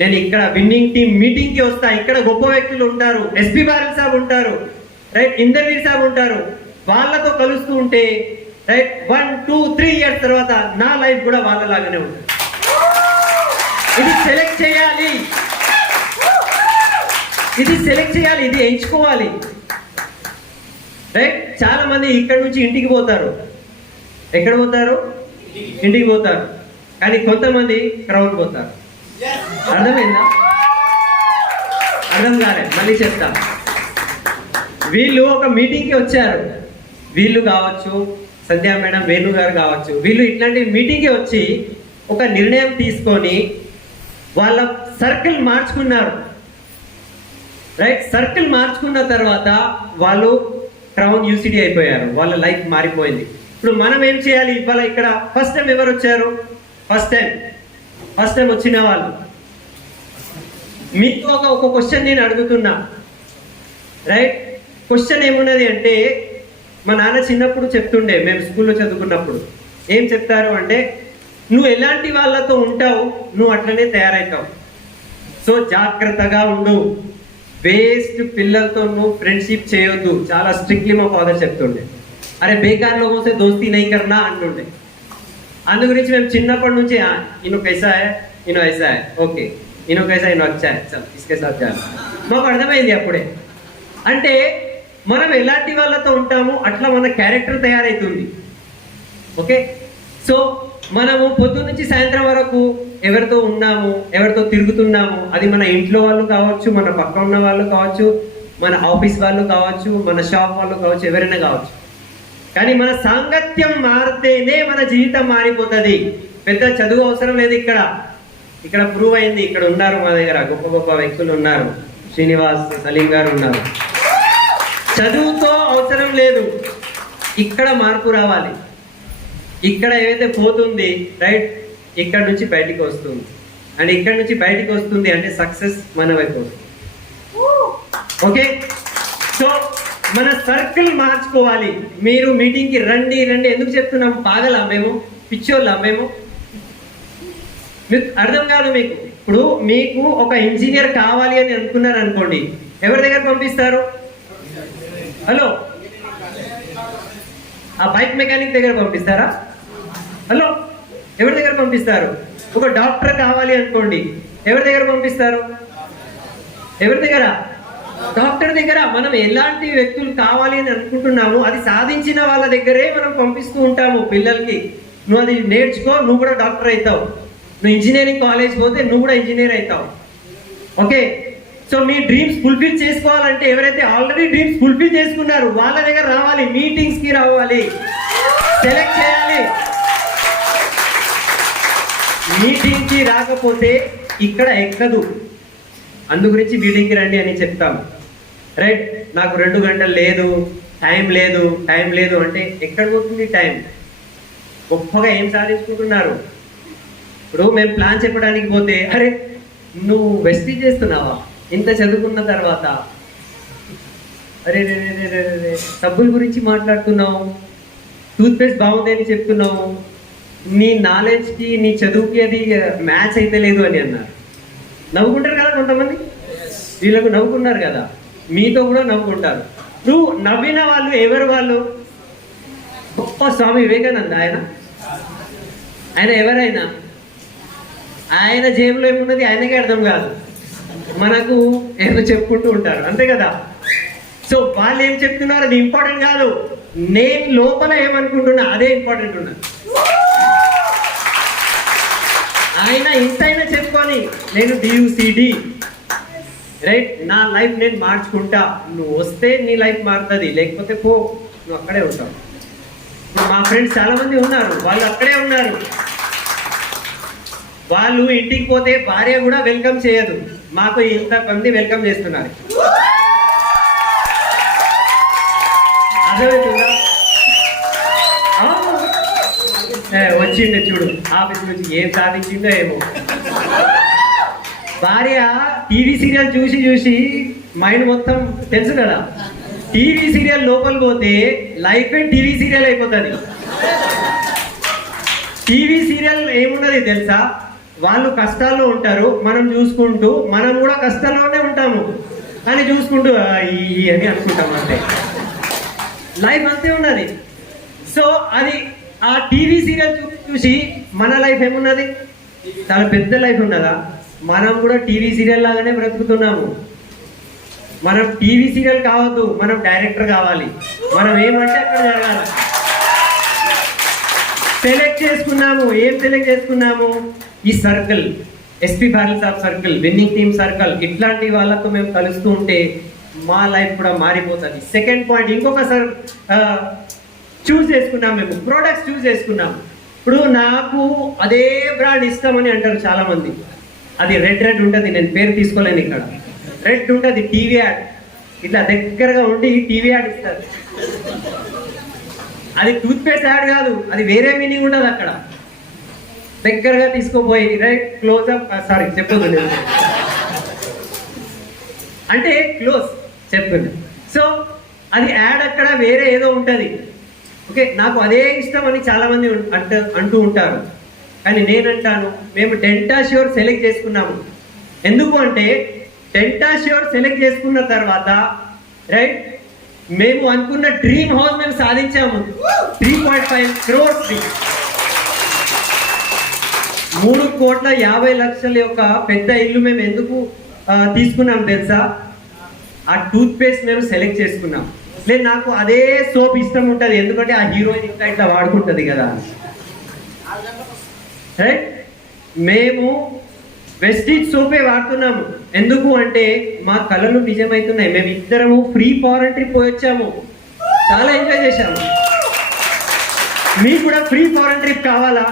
నేను ఇక్కడ విన్నింగ్ టీమ్ మీటింగ్కి వస్తా, ఇక్కడ గొప్ప వ్యక్తులు ఉంటారు, ఎస్పీ బారల్ సాబ్ ఉంటారు, రైట్, ఇంద్రవీర్ సాబ్ ఉంటారు, వాళ్ళతో కలుస్తూ ఉంటే రైట్ 1, 2, 3 ఇయర్స్ తర్వాత నా లైఫ్ కూడా వాళ్ళలాగానే ఉంటుంది. ఇది సెలెక్ట్ చేయాలి, ఇది సెలెక్ట్ చేయాలి, ఇది ఎంచుకోవాలి. రైట్. చాలా మంది ఇక్కడ నుంచి ఇంటికి పోతారు. ఎక్కడ పోతారు? ఇంటికి పోతారు. కానీ కొంతమంది క్రౌడ్ పోతారు. అర్థమైందా? అర్థం కాలేదు, మళ్ళీ చెప్తా. వీళ్ళు ఒక మీటింగ్కి వచ్చారు, వీళ్ళు కావచ్చు, సంధ్యా మేడం, వేణు గారు కావచ్చు, వీళ్ళు ఇట్లాంటి మీటింగ్కి వచ్చి ఒక నిర్ణయం తీసుకొని వాళ్ళ సర్కిల్ మార్చుకున్నారు. రైట్. సర్కిల్ మార్చుకున్న తర్వాత వాళ్ళు క్రౌన్ యూసిటీ అయిపోయారు, వాళ్ళ లైఫ్ మారిపోయింది. ఇప్పుడు మనం ఏం చేయాలి? ఇవాళ ఇక్కడ ఫస్ట్ టైం ఎవరు వచ్చారు? ఫస్ట్ టైం వచ్చిన వాళ్ళు. మీకు ఒక క్వశ్చన్ నేను అడుగుతున్నా. రైట్. క్వశ్చన్ ఏమున్నది అంటే, మా నాన్న చిన్నప్పుడు చెప్తుండే, మేము స్కూల్లో చదువుకున్నప్పుడు ఏం చెప్తారు అంటే, నువ్వు ఎలాంటి వాళ్ళతో ఉంటావు, నువ్వు అట్లనే తయారవుతావు. సో జాగ్రత్తగా ఉండు, వేస్ట్ పిల్లలతో నువ్వు ఫ్రెండ్షిప్ చేయొద్దు. చాలా స్ట్రిక్ట్లీ మా ఫాదర్ చెప్తుండే. అరే బేకార్ లోగోసే దోస్తీ నై కర్నా అంటుండే. అందు గురించి మేము చిన్నప్పటి నుంచి ఇను కైసా హై, ఇను ఐసా హై, ఓకే, ఇను కైసా, ఇను అచ్చా హై, చల్ ఇస్కే సాత్ జానా. మాకు అర్థమైంది అప్పుడే. అంటే మనం ఎలాంటి వాళ్ళతో ఉంటామో అట్లా మన క్యారెక్టర్ తయారవుతుంది. ఓకే. సో మనము పొద్దున్న నుంచి సాయంత్రం వరకు ఎవరితో ఉన్నాము, ఎవరితో తిరుగుతున్నాము, అది మన ఇంట్లో వాళ్ళు కావచ్చు, మన పక్క ఉన్న వాళ్ళు కావచ్చు, మన ఆఫీస్ వాళ్ళు కావచ్చు, మన షాప్ వాళ్ళు కావచ్చు, ఎవరైనా కావచ్చు. కానీ మన సాంగత్యం మారితేనే మన జీవితం మారిపోతుంది. పెద్ద చదువు అవసరం లేదు. ఇక్కడ ప్రూవ్ అయింది. ఇక్కడ ఉన్నారు మా దగ్గర గొప్ప గొప్ప వ్యక్తులు ఉన్నారు, శ్రీనివాస్, సలీం గారు ఉన్నారు. చదువుతో అవసరం లేదు, ఇక్కడ మార్పు రావాలి. ఇక్కడ ఏదైతే పోతుంది, రైట్, ఇక్కడ నుంచి బయటికి వస్తుంది. అండ్ ఇక్కడ నుంచి బయటికి వస్తుంది అంటే సక్సెస్ మన వైపు వస్తుంది. ఓకే. సో మన సర్కిల్ మార్చుకోవాలి. మీరు మీటింగ్కి రండి ఎందుకు చెప్తున్నాం? పాగలా మేము? పిచ్చోళ్ళా మేము? మీకు అర్థం కాదు. ఇప్పుడు మీకు ఒక ఇంజనీర్ కావాలి అని అనుకున్నారు అనుకోండి, ఎవరి దగ్గర పంపిస్తారు? హలో, ఆ బైక్ మెకానిక్ దగ్గర పంపిస్తారా? హలో, ఎవరి దగ్గర పంపిస్తారు? ఒక డాక్టర్ కావాలి అనుకోండి, ఎవరి దగ్గర పంపిస్తారు? ఎవరి దగ్గర? డాక్టర్ దగ్గర. మనం ఎలాంటి వ్యక్తులు కావాలి అని అనుకుంటున్నాము, అది సాధించిన వాళ్ళ దగ్గరే మనం పంపిస్తూ ఉంటాము పిల్లలకి. నువ్వు అది నేర్చుకో, నువ్వు కూడా డాక్టర్ అవుతావు. నువ్వు ఇంజనీరింగ్ కాలేజ్ పోతే నువ్వు కూడా ఇంజనీర్ అవుతావు. ఓకే. సో మీ డ్రీమ్స్ ఫుల్ఫిల్ చేసుకోవాలంటే ఎవరైతే ఆల్రెడీ డ్రీమ్స్ ఫుల్ఫిల్ చేసుకున్నారు వాళ్ళ దగ్గర రావాలి, మీటింగ్స్కి రావాలి, సెలెక్ట్ చేయాలి. మీటింగ్కి రాకపోతే ఇక్కడ ఎక్కదు. అందు గురించి మీటింగ్కి రండి అని చెప్తాము. రైట్. నాకు 2 గంటలు లేదు, టైం లేదు అంటే ఎక్కడ పోతుంది టైం? గొప్పగా ఏం సాధించుకుంటున్నారు? ఇప్పుడు మేము ప్లాన్ చెప్పడానికి పోతే, అరే నువ్వు వెస్టిజ్ చేస్తున్నావా ఇంత చదువుకున్న తర్వాత? అరే రే సబ్బుల గురించి మాట్లాడుతున్నావు, టూత్పేస్ట్ బాగుంది అని చెప్తున్నావు, నీ నాలెడ్జ్కి నీ చదువుకి అది మ్యాచ్ అయితే లేదు అని అన్నారు. నవ్వుకుంటారు కదా కొంతమంది. వీళ్ళకు నవ్వుకున్నారు కదా, మీతో కూడా నవ్వుకుంటారు. నువ్వు నవ్విన వాళ్ళు ఎవరు? వాళ్ళు గొప్ప స్వామి వివేకానంద. ఆయన ఎవరైనా, ఆయన జేబులో ఏమున్నది ఆయనకే అర్థం కాదు, మనకు ఏదో చెప్పుకుంటూ ఉంటారు, అంతే కదా. సో వాళ్ళు ఏం చెప్తున్నారు అది ఇంపార్టెంట్ కాదు, నేను లోపల ఏమనుకుంటున్నా అదే ఇంపార్టెంట్ ఉన్నది. ఆయన ఇంతైనా చెప్పుకొని నేను DUCD, రైట్, నా లైఫ్ నేను మార్చుకుంటా. నువ్వు వస్తే నీ లైఫ్ మారుతుంది, లేకపోతే పో, నువ్వు అక్కడే ఉంటావు. మా ఫ్రెండ్స్ చాలా మంది ఉన్నారు, వాళ్ళు అక్కడే ఉన్నారు. వాళ్ళు ఇంటికి పోతే భార్య కూడా వెల్కమ్ చేయదు, మాకు ఇంతమంది వెల్కమ్ చేస్తున్నారు. అర్థమవుతుందా? వచ్చిండే చూడు ఆఫీస్ నుంచి, ఏం సాధించిందో ఏమో. భార్య టీవీ సీరియల్ చూసి మైండ్ మొత్తం తెలుసు కదా. టీవీ సీరియల్ లోపల పోతే లైఫ్ టీవీ సీరియల్ అయిపోతుంది. టీవీ సీరియల్ ఏమున్నది తెలుసా, వాళ్ళు కష్టాల్లో ఉంటారు, మనం చూసుకుంటూ మనం కూడా కష్టాల్లోనే ఉంటాము అని చూసుకుంటూ ఈ అని అనుకుంటాం అంతే. లైఫ్ అంతే ఉన్నది. సో అది ఆ టీవీ సీరియల్ చూసి మన లైఫ్ ఏమున్నది, చాలా పెద్ద లైఫ్ ఉన్నదా? మనం కూడా టీవీ సీరియల్ లాగానే బ్రతుకుతున్నాము. మనం టీవీ సీరియల్ కావద్దు, మనం డైరెక్టర్ కావాలి. మనం ఏమంటే అక్కడ జరగాలి. సెలెక్ట్ చేసుకున్నాము. ఏం సెలెక్ట్ చేసుకున్నాము? ఈ సర్కిల్, ఎస్పీ ఫ్యామిలీ సాబ్ సర్కిల్, విన్నింగ్ టీమ్ సర్కిల్, ఇట్లాంటి వాళ్ళతో మేము కలుస్తూ ఉంటే మా లైఫ్ కూడా మారిపోతుంది. సెకండ్ పాయింట్, ఇంకొక చూస్ చేసుకున్నాం. మేము ప్రోడక్ట్స్ చూస్ చేసుకున్నాం. ఇప్పుడు నాకు అదే బ్రాండ్ ఇష్టం అని అంటారు చాలా మంది. అది రెడ్ ఉంటుంది, నేను పేరు తీసుకోలేను ఇక్కడ. రెడ్ ఉంటుంది, టీవీ యాడ్, ఇట్లా దగ్గరగా ఉండి టీవీ యాడ్ ఇస్తారు. అది టూత్పేస్ట్ యాడ్ కాదు, అది వేరే మీనింగ్ ఉంటుంది అక్కడ. దగ్గరగా తీసుకోపోయి రైట్ క్లోజ్అప్, సారీ చెప్పదు అంటే క్లోజ్ చెప్తుంది. సో అది యాడ్ అక్కడ వేరే ఏదో ఉంటుంది. ఓకే, నాకు అదే ఇష్టం అని చాలా మంది అంటూ ఉంటారు. కానీ నేనంటాను, మేము డెంటాష్యూర్ సెలెక్ట్ చేసుకున్నాము. ఎందుకు అంటే డెంటాష్యూర్ సెలెక్ట్ చేసుకున్న తర్వాత రైట్ మేము అనుకున్న డ్రీమ్ హౌస్ మేము సాధించాము. 3.5 crores, 3,50,00,000 యొక్క పెద్ద ఇల్లు మేము ఎందుకు తీసుకున్నాం తెలుసా? ఆ టూత్ పేస్ట్ మేము సెలెక్ట్ చేసుకున్నాం. లేదు నాకు అదే సోప్ ఇష్టం ఉంటుంది, ఎందుకంటే ఆ హీరోయిన్ ఇట్లా ఇట్లా వాడుకుంటుంది కదా. రైట్, మేము వెస్టీజ్ సోపే వాడుతున్నాము. ఎందుకు అంటే మా కళలు నిజమవుతున్నాయి. మేము ఇద్దరము ఫ్రీ ఫారెన్ ట్రిప్ పోయొచ్చాము, చాలా ఎంజాయ్ చేశాము. మీకు కూడా ఫ్రీ ఫారెన్ ట్రిప్ కావాలా?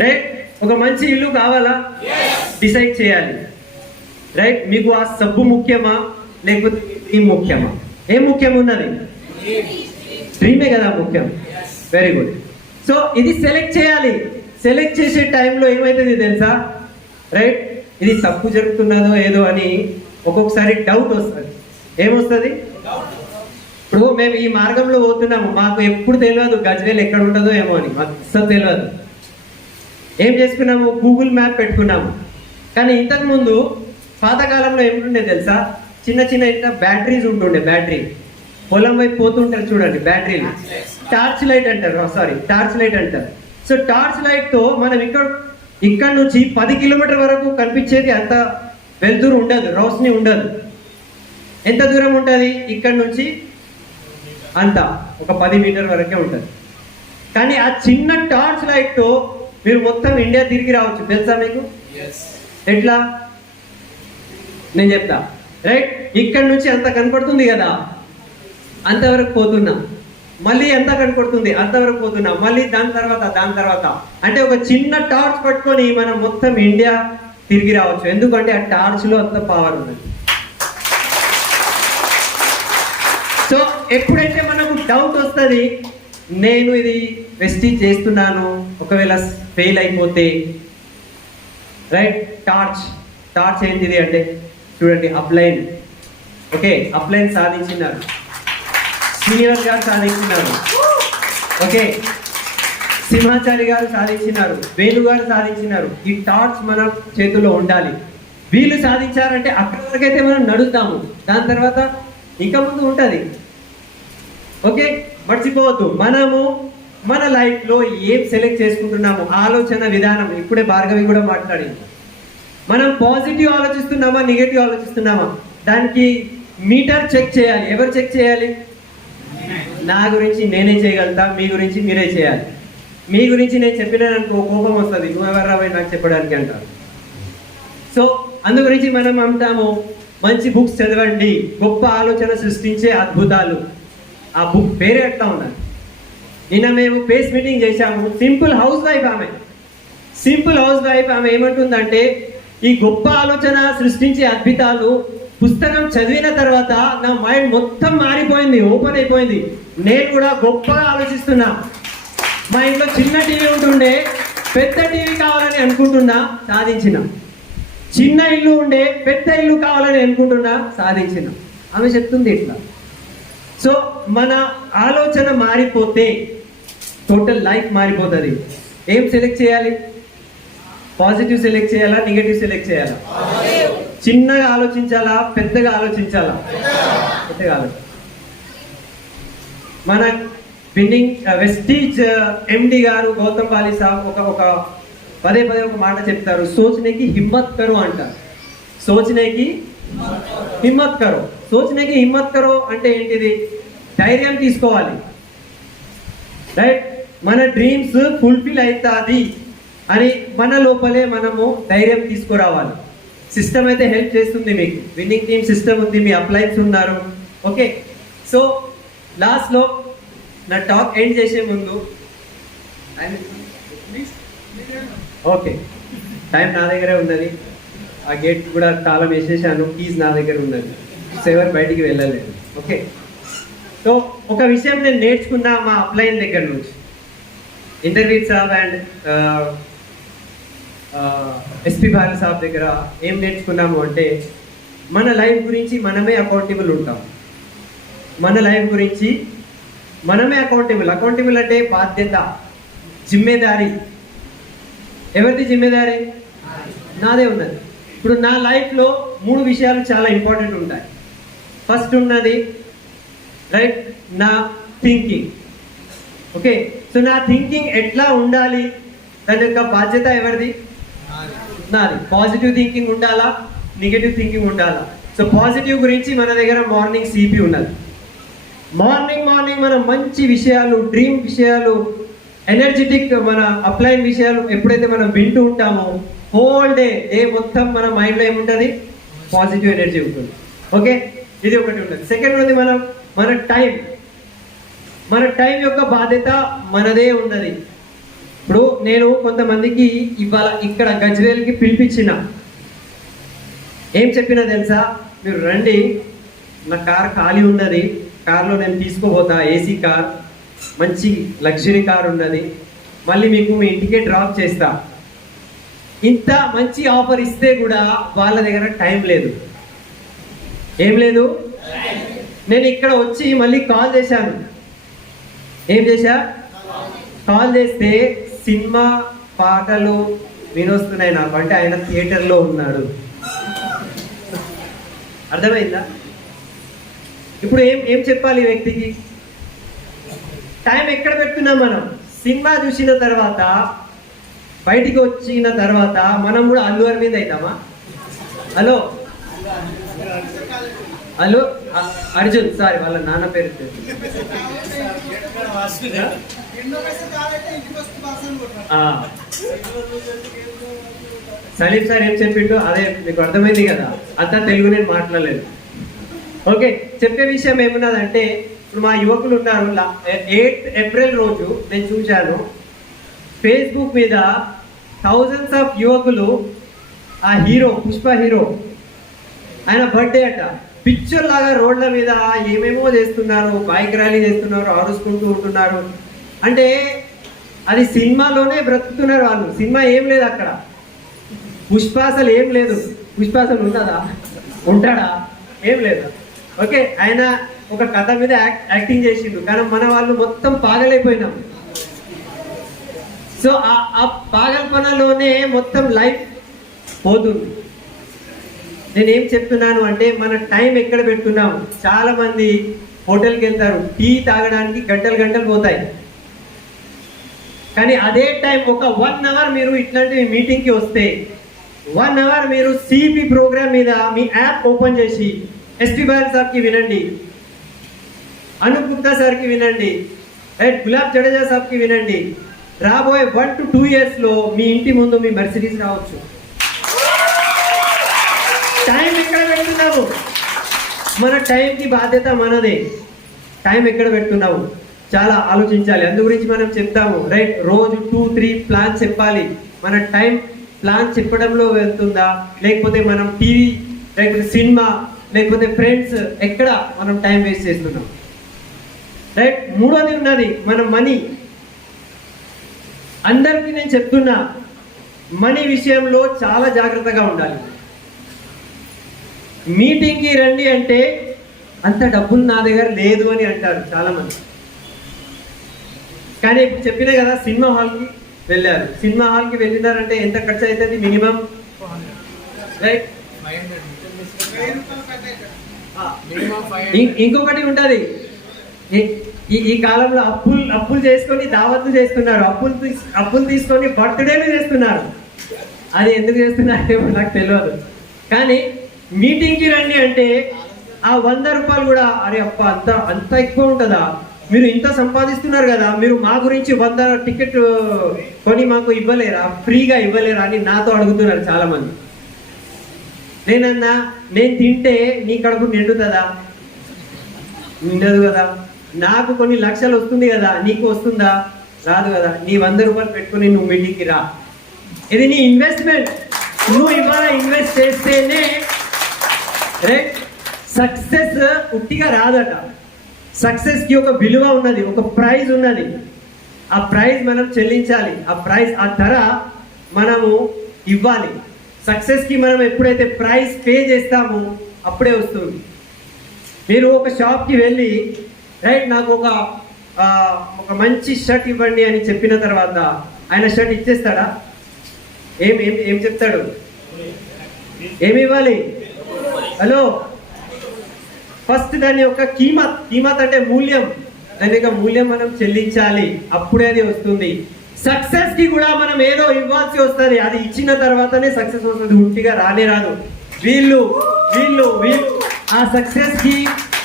రైట్, ఒక మంచి ఇల్లు కావాలా? డిసైడ్ చేయాలి. రైట్, మీకు ఆ సబ్బు ముఖ్యమా లేకపోతే ఈ ముఖ్యమా? ఏం ముఖ్యం ఉన్నది? డ్రీమే కదా ముఖ్యం. Very good. సో ఇది సెలెక్ట్ చేయాలి. సెలెక్ట్ చేసే టైంలో ఏమవుతుంది తెలుసా? రైట్, ఇది తప్పు జరుగుతున్నదో ఏదో అని ఒక్కొక్కసారి డౌట్ వస్తుంది. ఏమొస్తుంది? ఇప్పుడు మేము ఈ మార్గంలో పోతున్నాము, మాకు ఎప్పుడు తెలియదు గజ్వేల్ ఎక్కడ ఉంటుందో ఏమో అని, మాకు అసలు తెలియదు. ఏం చేసుకున్నాము? గూగుల్ మ్యాప్ పెట్టుకున్నాము. కానీ ఇంతకుముందు పాతకాలంలో ఏముంటుండే తెలుసా? చిన్న చిన్న ఇంట్లో బ్యాటరీస్ ఉంటుండే. బ్యాటరీ పొలం వైపు పోతుంటారు చూడండి, బ్యాటరీలు టార్చ్ లైట్ అంటారు. సారీ, టార్చ్ లైట్ అంటారు. సో టార్చ్ లైట్ తో మనం ఇక్కడ నుంచి 10 కిలోమీటర్ వరకు కనిపించేది అంత వెలుతురు ఉండదు, రోషని ఉండదు. ఎంత దూరం ఉంటుంది? ఇక్కడ నుంచి అంత ఒక 10 మీటర్ వరకే ఉంటుంది. కానీ ఆ చిన్న టార్చ్ లైట్ తో మీరు మొత్తం ఇండియా తిరిగి రావచ్చు. తెలుసా మీకు? ఎట్లా? నేను చెప్తా. రైట్, ఇక్కడ నుంచి అంత కనపడుతుంది కదా, అంతవరకు పోతున్నా. మళ్ళీ ఎంత కనపడుతుంది, అంతవరకు పోతున్నా. మళ్ళీ దాని తర్వాత అంటే ఒక చిన్న టార్చ్ పట్టుకొని మనం మొత్తం ఇండియా తిరిగి రావచ్చు. ఎందుకంటే ఆ టార్చ్ లో అంత పవర్ ఉన్నది. సో ఎప్పుడైతే మనకు డౌట్ వస్తుంది, నేను ఇది వెస్టీజ్ చేస్తున్నాను, ఒకవేళ ఫెయిల్ అయిపోతే, రైట్, టార్చ్ ఏంటిది అంటే చూడండి, అప్లైన్. ఓకే, అప్లైన్ సాధించినారు, శ్రీనివాస్ గారు సాధించినారు. ఓకే, సింహాచారి గారు సాధించినారు, వేణు గారు సాధించినారు. ఈ టార్చ్ మన చేతిలో ఉండాలి. వీళ్ళు సాధించారంటే అక్కడి వరకైతే మనం నడుస్తాము, దాని తర్వాత ఇంకా ముందు ఉంటుంది. ఓకే, మర్చిపోవద్దు, మనము మన లైఫ్ లో ఏం సెలెక్ట్ చేసుకుంటున్నాము, ఆలోచన విధానం. ఇప్పుడే భార్గవి కూడా మాట్లాడింది. మనం పాజిటివ్ ఆలోచిస్తున్నామా, నెగటివ్ ఆలోచిస్తున్నామా? దానికి మీటర్ చెక్ చేయాలి. ఎవరు చెక్ చేయాలి? నా గురించి నేనే చేయగలుగుతా, మీ గురించి మీరే చేయాలి. మీ గురించి నేను చెప్పినాననుకో కోపం వస్తుంది, నువ్వెవరు రాబోయి నాకు చెప్పడానికి అంటారు. సో అందు గురించి మనం అంటాము, మంచి బుక్స్ చదవండి, గొప్ప ఆలోచన సృష్టించే అద్భుతాలు. ఆ బుక్ పేరే ఎట్లా ఉన్నది. నిన్న మేము పేస్ మీటింగ్ చేశాము. సింపుల్ హౌస్ వైఫ్ ఆమె ఏమంటుందంటే, ఈ గొప్ప ఆలోచన సృష్టించే అద్భుతాలు పుస్తకం చదివిన తర్వాత నా మైండ్ మొత్తం మారిపోయింది, ఓపెన్ అయిపోయింది. నేను కూడా గొప్పగా ఆలోచిస్తున్నా. మా ఇంట్లో చిన్న టీవీ ఉంటుండే, పెద్ద టీవీ కావాలని అనుకుంటున్నా, సాధించిన. చిన్న ఇల్లు ఉండే పెద్ద ఇల్లు కావాలని అనుకుంటున్నా సాధించిన. ఆమె చెప్తుంది ఇట్లా. సో మన ఆలోచన మారిపోతే టోటల్ లైఫ్ మారిపోతుంది. ఏం సెలెక్ట్ చేయాలి? పాజిటివ్ సెలెక్ట్ చేయాలా, నెగటివ్ సెలెక్ట్ చేయాలా? చిన్నగా ఆలోచించాలా, పెద్దగా ఆలోచించాలా? పెద్దగా ఆలోచించాలి. మన విన్నింగ్ వెస్టీజ్ ఎండి గారు గౌతమ్ బాలి సాబ్ ఒక పదే పదే ఒక మాట చెప్తారు, సోచనేకి హిమ్మత్ కరో అంటారు. సోచనేకి హిమ్మత్ కరో. సోచనేకి హిమ్మత్ కరో అంటే ఏంటిది? ధైర్యం తీసుకోవాలి, రైట్? మన డ్రీమ్స్ ఫుల్ఫిల్ అవుతుంది అని మన లోపలే మనము ధైర్యం తీసుకురావాలి. సిస్టమ్ అయితే హెల్ప్ చేస్తుంది మీకు. విన్నింగ్ టీమ్ సిస్టమ్ ఉంది, మీ అప్లైన్స్ ఉన్నారు. ఓకే, సో లాస్ట్లో నా టాక్ ఎండ్ చేసే ముందు ఓకే, టైం నా దగ్గరే ఉన్నది. ఆ గేట్ కూడా తాళం వేసేసాను, కీజ్ నా దగ్గర ఉన్నది, ఎవరు బయటికి వెళ్ళలేదు. ఓకే, సో ఒక విషయం నేను నేర్చుకున్నా మా అప్లైన్ దగ్గర నుంచి. ఇంటర్వ్యూ సాబ్ అండ్ ఎస్పీ బాలి సాబ్ దగ్గర ఏం నేర్చుకున్నాము అంటే, మన లైఫ్ గురించి మనమే అకౌంటబుల్ ఉంటాం. మన లైఫ్ గురించి మనమే అకౌంటబుల్. అకౌంటబుల్ అంటే బాధ్యత, జిమ్మేదారి. ఎవరిది జిమ్మేదారి? నాదే ఉన్నది. ఇప్పుడు నా లైఫ్లో 3 విషయాలు చాలా ఇంపార్టెంట్ ఉంటాయి. ఫస్ట్ ఉన్నది రైట్ నా థింకింగ్. ఓకే, సో నా థింకింగ్ ఎట్లా ఉండాలి, దాని యొక్క బాధ్యత ఎవరిది? నాది. పాజిటివ్ థింకింగ్ ఉండాలా, నెగటివ్ థింకింగ్ ఉండాలా? సో పాజిటివ్ గురించి మన దగ్గర మార్నింగ్ సిపి ఉన్నది. మార్నింగ్ మనం మంచి విషయాలు, డ్రీమ్ విషయాలు, ఎనర్జెటిక్ మన అప్లైన్ విషయాలు ఎప్పుడైతే మనం వింటూ ఉంటామో హోల్ డే మొత్తం మన మైండ్లో ఏముంటుంది? పాజిటివ్ ఎనర్జీ ఉంటుంది. ఓకే, ఇది ఒకటి ఉంటుంది. సెకండ్ ఉంది మన టైం యొక్క బాధ్యత మనదే ఉన్నది. ఇప్పుడు నేను కొంతమందికి ఇవాళ ఇక్కడ గజ్వేల్కి పిలిపించిన, ఏం చెప్పినా తెలుసా? మీరు రండి, నా కార్ ఖాళీ ఉన్నది, కార్లో నేను తీసుకోబోతా, ఏసీ కార్, మంచి లగ్జరీ కార్ ఉన్నది, మళ్ళీ మీకు మీ ఇంటికే డ్రాప్ చేస్తా. ఇంత మంచి ఆఫర్ ఇస్తే కూడా వాళ్ళ దగ్గర టైం లేదు. ఏం లేదు? నేను ఇక్కడ వచ్చి మళ్ళీ కాల్ చేశాను. ఏం చేశా? కాల్ చేస్తే సినిమా పాటలు వినొస్తున్నాయి నాకు, అంటే ఆయన థియేటర్లో ఉన్నాడు. అర్థమైందా? ఇప్పుడు ఏం చెప్పాలి ఈ వ్యక్తికి? టైం ఎక్కడ పెడుతున్నాం మనం? సినిమా చూసిన తర్వాత, బయటికి వచ్చిన తర్వాత మనం కూడా అల్లు అరవింద్ అవుతామా? హలో అర్జున్, సారీ వాళ్ళ నాన్న పేరు సలీం సార్ ఏం చెప్పిండు అదే మీకు అర్థమైంది కదా. అంతా తెలుగు నేను మాట్లాడలేదు. ఓకే, చెప్పే విషయం ఏమున్నదంటే, ఇప్పుడు మా యువకులు ఉన్నారు. 8 ఏప్రిల్ రోజు నేను చూశాను ఫేస్బుక్ మీద థౌజండ్స్ ఆఫ్ యువకులు ఆ హీరో, పుష్ప హీరో, ఆయన బర్త్డే అట, పిక్చర్ లాగా రోడ్ల మీద ఏమేమో చేస్తున్నారు, బైక్ ర్యాలీ చేస్తున్నారు, ఆరుసుకుంటూ ఉంటున్నారు. అంటే అది సినిమాలోనే బ్రతుకుతున్నారు వాళ్ళు. సినిమా ఏం లేదు అక్కడ. పుష్ప అసలు ఏం లేదు. పుష్ప అసలు ఉంటుందా? ఉంటాడా? ఏం లేదు. ఓకే, ఆయన ఒక కథ మీద యాక్టింగ్ చేసిండు, కానీ మన వాళ్ళు మొత్తం పాగలైపోయినాం. సో ఆ పాగల్పనలోనే మొత్తం లైఫ్ పోతుంది. నేనేం చెప్తున్నాను అంటే, మన టైం ఎక్కడ పెడుతున్నాం? చాలా మంది హోటల్కి వెళ్తారు, టీ తాగడానికి గంటలు పోతాయి. కానీ అదే టైం ఒక 1 అవర్ మీరు ఇట్లాంటి మీటింగ్కి వస్తే, 1 అవర్ మీరు సిపి ప్రోగ్రామ్ మీద మీ యాప్ ఓపెన్ చేసి ఎస్పీ బాలి సార్కి వినండి, అనూప్ గుప్తా సార్కి వినండి, రైట్ గులాబ్ జడేజా సార్కి వినండి. రాబోయే 1 to 2 ఇయర్స్లో మీ ఇంటి ముందు మీ మెర్సిడీస్ రావచ్చు. టైం ఎక్కడ పెడుతున్నావు? మన టైంకి బాధ్యత మనదే. టైం ఎక్కడ పెడుతున్నావు చాలా ఆలోచించాలి. అందు గురించి మనం చెప్తాము, రైట్? రోజు 2-3 ప్లాన్ చెప్పాలి. మన టైం ప్లాన్ చెప్పడంలో వెళ్తుందా, లేకపోతే మనం టీవీ, లేకపోతే సినిమా, లేకపోతే ఫ్రెండ్స్, ఎక్కడ మనం టైం వేస్ట్ చేస్తున్నాం? రైట్. మూడోది ఉన్నది మన మనీ. అందరికీ నేను చెప్తున్నా, మనీ విషయంలో చాలా జాగ్రత్తగా ఉండాలి. మీటింగ్కి రండి అంటే అంత డబ్బులు నా దగ్గర లేదు అని అంటారు చాలామంది. కానీ ఇప్పుడు చెప్పినా కదా, సినిమా హాల్కి వెళ్ళారు. సినిమా హాల్కి వెళ్ళినారంటే ఎంత ఖర్చు అవుతుంది మినిమం, రైట్? ఇంకొకటి ఉంటుంది, ఈ కాలంలో అప్పులు చేసుకొని దావత్లు చేస్తున్నారు, అప్పులు తీసుకొని బర్త్డేలు చేస్తున్నారు. అది ఎందుకు చేస్తున్నారో నాకు తెలియదు. కానీ మీటింగ్కి రండి అంటే ఆ 100 రూపాయలు కూడా, అరే అప్ప అంత ఎక్కువ ఉంటుందా, మీరు ఇంత సంపాదిస్తున్నారు కదా, మీరు మా గురించి 100 టికెట్ కొని మాకు ఇవ్వలేరా, ఫ్రీగా ఇవ్వలేరా అని నాతో అడుగుతున్నారు చాలామంది. నేనన్నా, నేను తింటే నీ కడుపు నిండుతుందా? నిండదు కదా. నాకు కొన్ని లక్షలు వస్తుంది కదా, నీకు వస్తుందా? రాదు కదా. నీ 100 రూపాయలు పెట్టుకుని నువ్వు మీటింగ్కి రా. ఇది నీ ఇన్వెస్ట్మెంట్. నువ్వు ఇవాళ ఇన్వెస్ట్ చేస్తేనే రైట్. సక్సెస్ ఉట్టిగా రాదట. సక్సెస్కి ఒక విలువ ఉన్నది, ఒక ప్రైజ్ ఉన్నది. ఆ ప్రైజ్ మనం చెల్లించాలి. ఆ ధర మనము ఇవ్వాలి. సక్సెస్కి మనం ఎప్పుడైతే ప్రైజ్ పే చేస్తామో అప్పుడే వస్తుంది. మీరు ఒక షాప్కి వెళ్ళి రైట్, నాకు ఒక మంచి షర్ట్ ఇవ్వండి అని చెప్పిన తర్వాత ఆయన షర్ట్ ఇచ్చేస్తాడా? ఏం చెప్తాడు? ఏమి ఇవ్వాలి? హలో, ఫస్ట్ దాని యొక్క కీమత్ అంటే మూల్యం, దాని యొక్క మూల్యం మనం చెల్లించాలి, అప్పుడే అది వస్తుంది. సక్సెస్ కి కూడా మనం ఏదో ఇవ్వాల్సి వస్తుంది. అది ఇచ్చిన తర్వాతనే సక్సెస్ వస్తుంది, ఉట్టిగా రాదు. వీళ్ళు ఆ సక్సెస్ కి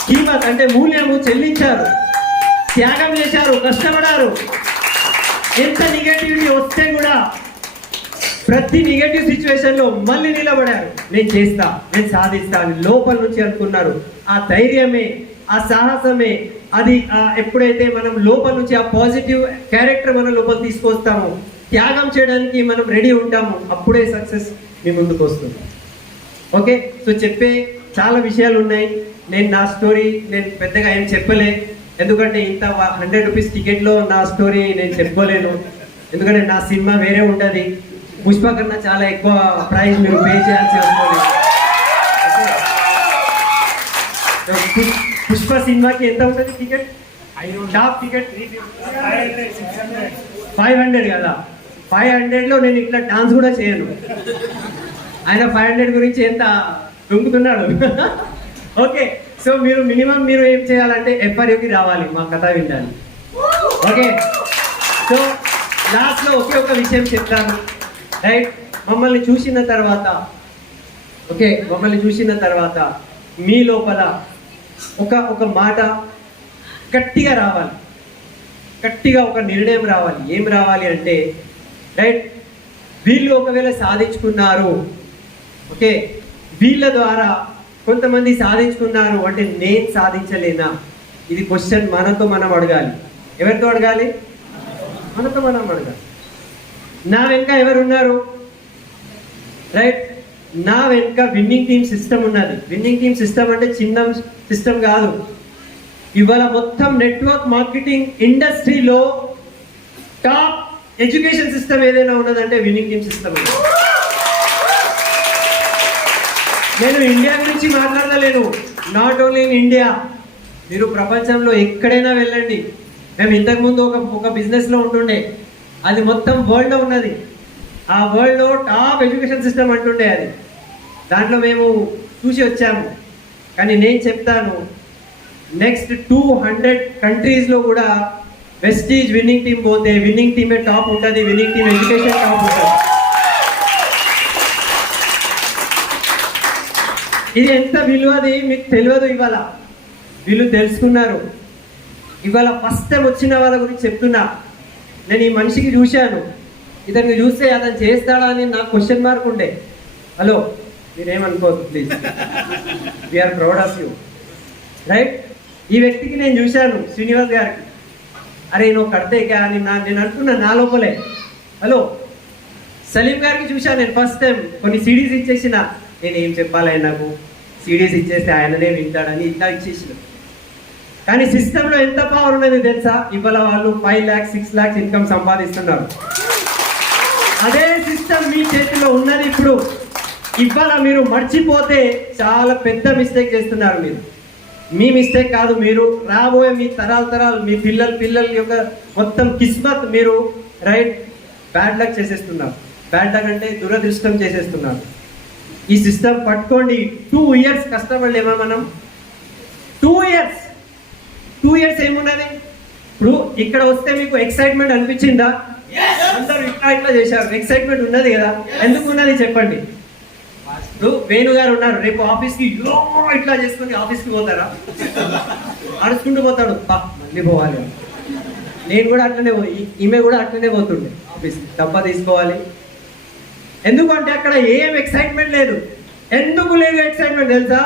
కీమత్ అంటే మూల్యము చెల్లించారు, త్యాగం చేశారు, కష్టపడారు. ఎంత నెగటివిటీ వస్తే కూడా ప్రతి నెగటివ్ సిచ్యువేషన్ లో మళ్ళీ నిలబడారు. నేను చేస్తా, నేను సాధిస్తా అని లోపల నుంచి అనుకున్నారు. ఆ ధైర్యమే, ఆ సాహసమే, అది ఎప్పుడైతే మనం లోపల నుంచి ఆ పాజిటివ్ క్యారెక్టర్ మన లోపల తీసుకొస్తామో, త్యాగం చేయడానికి మనం రెడీ ఉంటాము, అప్పుడే సక్సెస్ మీ ముందుకు వస్తుంది. ఓకే, సో చెప్పే చాలా విషయాలు ఉన్నాయి. నేను నా స్టోరీ నేను పెద్దగా ఏం చెప్పలే, ఎందుకంటే ఇంత 100 రూపీస్ టికెట్లో నా స్టోరీ నేను చెప్పుకోలేను. ఎందుకంటే నా సినిమా వేరే ఉంటుంది, పుష్ప కన్నా చాలా ఎక్కువ ప్రైజ్ మీరు పే చేయాల్సి వస్తుంది. పుష్ప సినిమాకి ఎంత ఉంటుంది టికెట్? టాప్ టికెట్ 500 కదా. 500లో నేను ఇట్లా డాన్స్ కూడా చేయను. ఆయన 500 గురించి ఎంత దొంగుతున్నాడు. ఓకే, సో మీరు మినిమం మీరు ఏం చేయాలంటే FRUకి రావాలి, మా కథ వినాలి. ఓకే, సో లాస్ట్లో ఒక విషయం చెప్తాను రైట్. మమ్మల్ని చూసిన తర్వాత మీ లోపల ఒక మాట గట్టిగా రావాలి, గట్టిగా ఒక నిర్ణయం రావాలి. ఏం రావాలి అంటే రైట్, వీళ్ళు ఒకవేళ సాధించుకున్నారు, ఓకే, వీళ్ళ ద్వారా కొంతమంది సాధించుకున్నారు అంటే నేను సాధించలేనా? ఇది క్వశ్చన్ మనతో మనం అడగాలి. ఎవరితో అడగాలి? మనతో మనం అడగాలి. నా వెనుక ఎవరున్నారు? రైట్, నా వెనుక విన్నింగ్ టీమ్ సిస్టమ్ ఉన్నది. విన్నింగ్ టీమ్ సిస్టమ్ అంటే చిన్న సిస్టమ్ కాదు. ఇవాళ మొత్తం నెట్వర్క్ మార్కెటింగ్ ఇండస్ట్రీలో టాప్ ఎడ్యుకేషన్ సిస్టమ్ ఏదైనా ఉన్నదంటే విన్నింగ్ టీమ్ సిస్టమ్. నేను ఇండియా గురించి మాట్లాడలేను, నాట్ ఓన్లీ ఇన్ ఇండియా, మీరు ప్రపంచంలో ఎక్కడైనా వెళ్ళండి. మేము ఇంతకుముందు ఒక బిజినెస్లో ఉంటుండే, అది మొత్తం వరల్డ్లో ఉన్నది. ఆ వరల్డ్లో టాప్ ఎడ్యుకేషన్ సిస్టమ్ అంటుండే అది. దాంట్లో మేము చూసి వచ్చాము. కానీ నేను చెప్తాను, నెక్స్ట్ 200 కంట్రీస్లో కూడా వెస్టీజ్ విన్నింగ్ టీమ్ పోతే విన్నింగ్ టీమే టాప్ ఉంటుంది, విన్నింగ్ టీమ్ ఎడ్యుకేషన్ టాప్ ఉంటుంది. ఇది ఎంత విలువది మీకు తెలియదు. ఇవాళ వీళ్ళు తెలుసుకున్నారు. ఇవాళ ఫస్ట్ టైం వచ్చిన వాళ్ళ గురించి చెప్తున్నా. నేను ఈ మనిషికి చూశాను, ఇతనికి చూస్తే అతను చేస్తాడా అని నాకు క్వశ్చన్ మార్క్ ఉండే. హలో, మీరేమనుకోవద్దు please, we are proud of you right. ఈ వ్యక్తికి నేను చూశాను, శ్రీనివాస్ గారికి. అరే నువ్వు కడితే అని నేను అంటున్నా నా లోపలే. హలో, సలీం గారికి చూశాను నేను ఫస్ట్ టైం. కొన్ని సిడీస్ ఇచ్చేసిన, నేను ఏం చెప్పాలి ఆయనకు, సిడీస్ ఇచ్చేస్తే ఆయననే వింటాడని ఇట్లా ఇచ్చేసిన. కానీ సిస్టంలో ఎంత పవర్ ఉన్నది తెలుసా? ఇవాళ వాళ్ళు 5 lakhs 6 lakhs ఇన్కమ్ సంపాదిస్తున్నారు. అదే సిస్టమ్ మీ చేతిలో ఉన్నది ఇప్పుడు. ఇవాళ మీరు మర్చిపోతే చాలా పెద్ద మిస్టేక్ చేస్తున్నారు మీరు. మీ మిస్టేక్ కాదు, మీరు రాబోయే మీ తరాలు మీ పిల్లల యొక్క మొత్తం కిస్మత్ మీరు రైట్ బ్యాడ్ లక్ చేసేస్తున్నారు. బ్యాడ్ లక్ అంటే దురదృష్టం చేసేస్తున్నారు. ఈ సిస్టమ్ పట్టుకోండి. 2 years కష్టపడలేమా మనం? 2 years ఏమున్నది? ఇప్పుడు ఇక్కడ వస్తే మీకు ఎక్సైట్మెంట్ అనిపించిందా? అందరూ ఇట్లా చేశారు, ఎక్సైట్మెంట్ ఉన్నది కదా? ఎందుకు ఉన్నది చెప్పండి. ఇప్పుడు వేణు గారు ఉన్నారు, రేపు ఆఫీస్కి ఇట్లా చేసుకుని ఆఫీస్కి పోతారా? అడుచుకుంటూ పోతాడు, మళ్ళీ పోవాలి. నేను కూడా అట్లనే ఈమె కూడా అట్లనే పోతుండే ఆఫీస్కి, డబ్బా తీసుకోవాలి. ఎందుకంటే అక్కడ ఏం ఎక్సైట్మెంట్ లేదు. ఎందుకు లేదు ఎక్సైట్మెంట్ తెలుసా?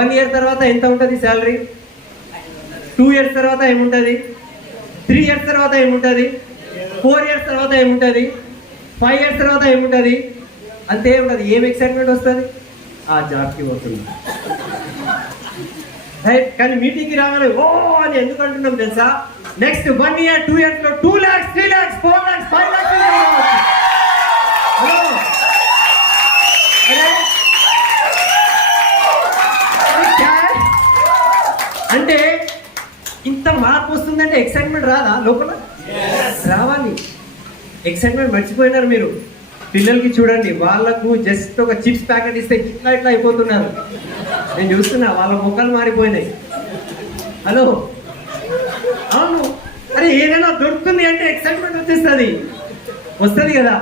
1 year తర్వాత ఎంత ఉంటుంది శాలరీ? 2 years తర్వాత ఏముంటుంది? 3 years తర్వాత ఏముంటుంది? 4 years తర్వాత ఏముంటుంది? 5 years తర్వాత ఏముంటుంది? అంతే ఉంటుంది. ఏం ఎక్సైట్మెంట్ వస్తుంది? ఆ జాబ్కి పోతుంది. రైట్. కానీ మీటింగ్కి రాగానే ఓ అని ఎందుకు అంటున్నాం తెలుసా? నెక్స్ట్ 1 year 2 years లో 2 lakhs 3 lakhs 4 lakhs 5 lakhs అంటే ఇంత మార్పు వస్తుందంటే ఎక్సైట్మెంట్ రాదా లోపల? రావాలి. ఎక్సైట్మెంట్ మర్చిపోయినారు మీరు. పిల్లలకి చూడండి, వాళ్ళకు జస్ట్ ఒక చిప్స్ ప్యాకెట్ ఇస్తే ఇట్లా అయిపోతున్నారు. నేను చూస్తున్నా, వాళ్ళ ముఖాలు మారిపోయినాయి. హలో, అవును. అరే ఏదైనా దొరుకుతుంది అంటే ఎక్సైట్మెంట్ వస్తుంది కదా.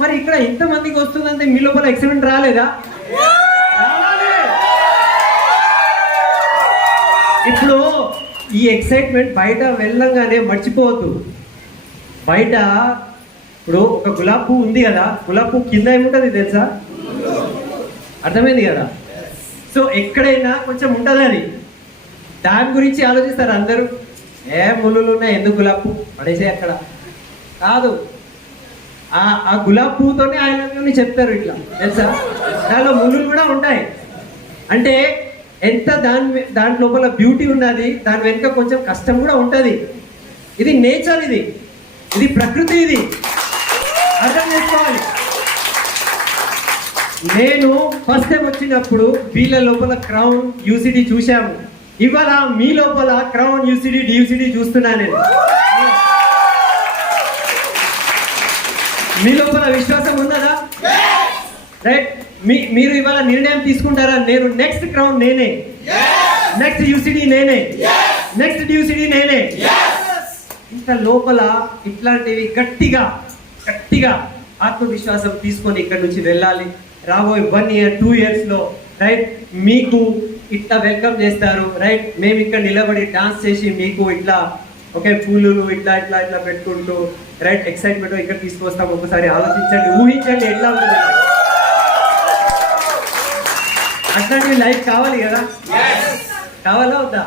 మరి ఇక్కడ ఇంతమందికి వస్తుందంటే మీ లోపల ఎక్సైట్మెంట్ రాలేదా? ఇప్పుడు ఈ ఎక్సైట్మెంట్ బయట వెళ్ళంగానే మర్చిపోవద్దు. బయట ఇప్పుడు ఒక గులాబీ పువ్వు ఉంది కదా, గులాబీ పువ్వు కింద ఏముంటుంది తెలుసా? అర్థమైంది కదా? సో ఎక్కడైనా కొంచెం ఉంటుంది అది. దాని గురించి ఆలోచిస్తారు అందరూ. ముళ్ళు ఉన్నాయి, ఎందుకు గులాబీ పువ్వు పడేసే అక్కడ కాదు. ఆ గులాబీ పువ్వుతోనే ఆయన చెప్తారు ఇట్లా, తెలుసా? దానిలో ముళ్ళు కూడా ఉంటాయి. అంటే ఎంత దాని లోపల బ్యూటీ ఉన్నది, దాని వెనుక కొంచెం కష్టం కూడా ఉంటుంది. ఇది నేచర్, ఇది ప్రకృతి, ఇది అర్థం చేసుకోవాలి. నేను ఫస్ట్ టైం వచ్చినప్పుడు వీళ్ళ లోపల క్రౌన్ యూసిటీ చూశాము. ఇవాళ మీ లోపల క్రౌన్ యూసిటీ డియూసిటీ చూస్తున్నా నేను. మీ లోపల విశ్వాసం ఉన్నదా? రైట్. మీరు ఇవాళ నిర్ణయం తీసుకుంటారా? నేను నెక్స్ట్ క్రౌన్ నేనే, నెక్స్ట్ యూసిటీ నేనే, నెక్స్ట్ డియూసిటీ నేనే. ఇంత లోపల ఇట్లాంటివి గట్టిగా ఆత్మవిశ్వాసం తీసుకొని ఇక్కడ నుంచి వెళ్ళాలి. రాబోయే 1 year 2 years లో రైట్ మీకు ఇట్లా వెల్కమ్ చేస్తారు. రైట్. మేము ఇక్కడ నిలబడి డాన్స్ చేసి మీకు ఇట్లా ఓకే పూలు ఇట్లా పెట్టుకుంటూ రైట్ ఎక్సైట్మెంట్ ఇక్కడ తీసుకొస్తాం. ఒకసారి ఆలోచించండి, ఊహించండి ఎట్లా ఉంటుంది. అట్లాంటి లైఫ్ కావాలి కదా? కావాలా వద్దా?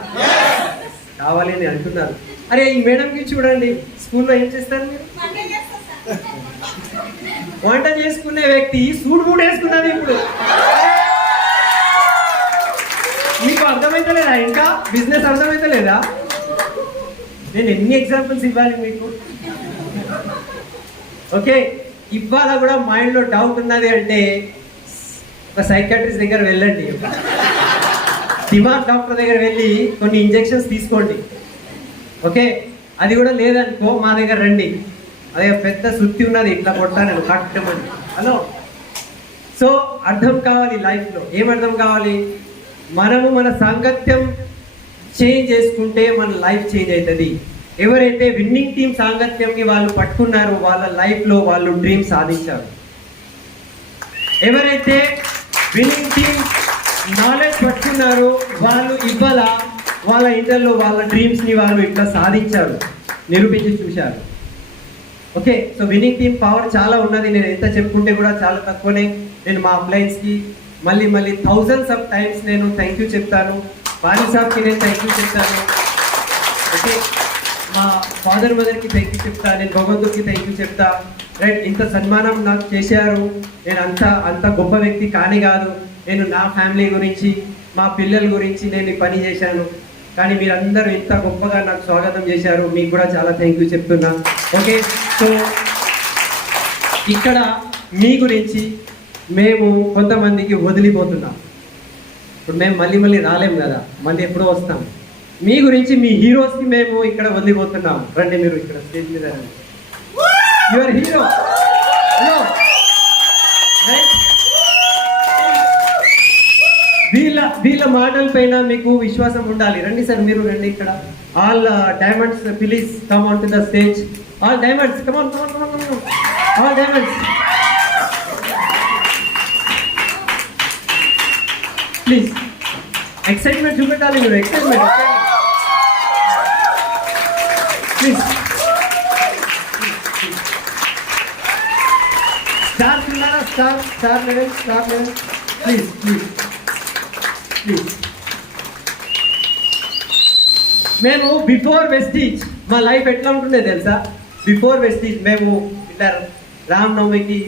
కావాలి అని అంటున్నారు. అరే ఈ మేడంకి చూడండి, స్కూల్లో ఏం చేస్తారు మీరు? వంట చేసుకునే వ్యక్తి సూట్ కూడా వేసుకున్నది. ఇప్పుడు మీకు అర్థమైతలేదా? ఇంకా బిజినెస్ అర్థమైతలేదా? నేను ఎన్ని ఎగ్జాంపుల్స్ ఇవ్వాలి మీకు? ఓకే, ఇవాళ కూడా మైండ్లో డౌట్ ఉన్నది అంటే ఒక సైకాట్రిస్ట్ దగ్గర వెళ్ళండి, దిమాగ్ డాక్టర్ దగ్గర వెళ్ళి కొన్ని ఇంజెక్షన్స్ తీసుకోండి. ఓకే, అది కూడా లేదనుకో మా దగ్గర రండి. అదే పెద్ద సుత్తి ఉన్నది, ఇట్లా కొట్టాను కట్టమని. హలో, సో అర్థం కావాలి లైఫ్లో. ఏం అర్థం కావాలి? మనము మన సాంగత్యం చేంజ్ చేసుకుంటే మన లైఫ్ చేంజ్ అవుతుంది. ఎవరైతే విన్నింగ్ టీమ్ సాంగత్యంని వాళ్ళు పట్టుకున్నారో వాళ్ళ లైఫ్లో వాళ్ళు డ్రీమ్ సాధించారు. ఎవరైతే విన్నింగ్ టీమ్ నాలెడ్జ్ పట్టుకున్నారో వాళ్ళు ఇవాళ వాళ్ళ ఇంటర్లో వాళ్ళ డ్రీమ్స్ని వాళ్ళు ఇట్లా సాధించారు, నిరూపించి చూశారు. Okay, so winning team power చాలా ఉన్నది. నేను ఎంత చెప్పుకుంటే కూడా చాలా తక్కువనే. నేను మా అప్లయన్స్కి మళ్ళీ థౌజండ్స్ ఆఫ్ టైమ్స్ నేను థ్యాంక్ యూ చెప్తాను. బాలి సాబ్కి నేను థ్యాంక్ యూ చెప్తాను. ఓకే, మా ఫాదర్ మదర్కి థ్యాంక్ యూ చెప్తా, నేను భగవంతుడికి థ్యాంక్ యూ చెప్తా. రైట్, ఇంత సన్మానం నాకు చేశారు. నేను అంత గొప్ప వ్యక్తి కానీ కాదు. నేను నా ఫ్యామిలీ గురించి మా పిల్లల గురించి నేను ఈ పని చేశాను. కానీ మీరందరూ ఇంత గొప్పగా నాకు స్వాగతం చేశారు. మీకు కూడా చాలా థ్యాంక్ యూ చెప్తున్నా. ఓకే, సో ఇక్కడ మీ గురించి మేము కొంతమందికి వదిలిపోతున్నాం. ఇప్పుడు మేము మళ్ళీ మళ్ళీ రాలేం కదా, మళ్ళీ ఎప్పుడో వస్తాం. మీ గురించి మీ హీరోస్కి మేము ఇక్కడ వదిలిపోతున్నాం. రండి మీరు ఇక్కడ స్టేజ్ మీద రండి. యువర్ హీరో వీళ్ళ మాటల పైన మీకు విశ్వాసం ఉండాలి. రండి సార్, మీరు రండి ఇక్కడ. All diamonds please come on to the stage. All diamonds come on, all diamonds please. Excitement చూపెట్టాలి మీరు, ఎక్సైట్మెంట్ ప్లీజ్. స్టార్ ఉన్నారా? Star level please please please. మేము బిఫోర్ వెస్టీజ్ మా లైఫ్ ఎట్లా ఉంటుండే తెలుసా? బిఫోర్ వెస్టీజ్ మేము ఇట్లా రామనవమికి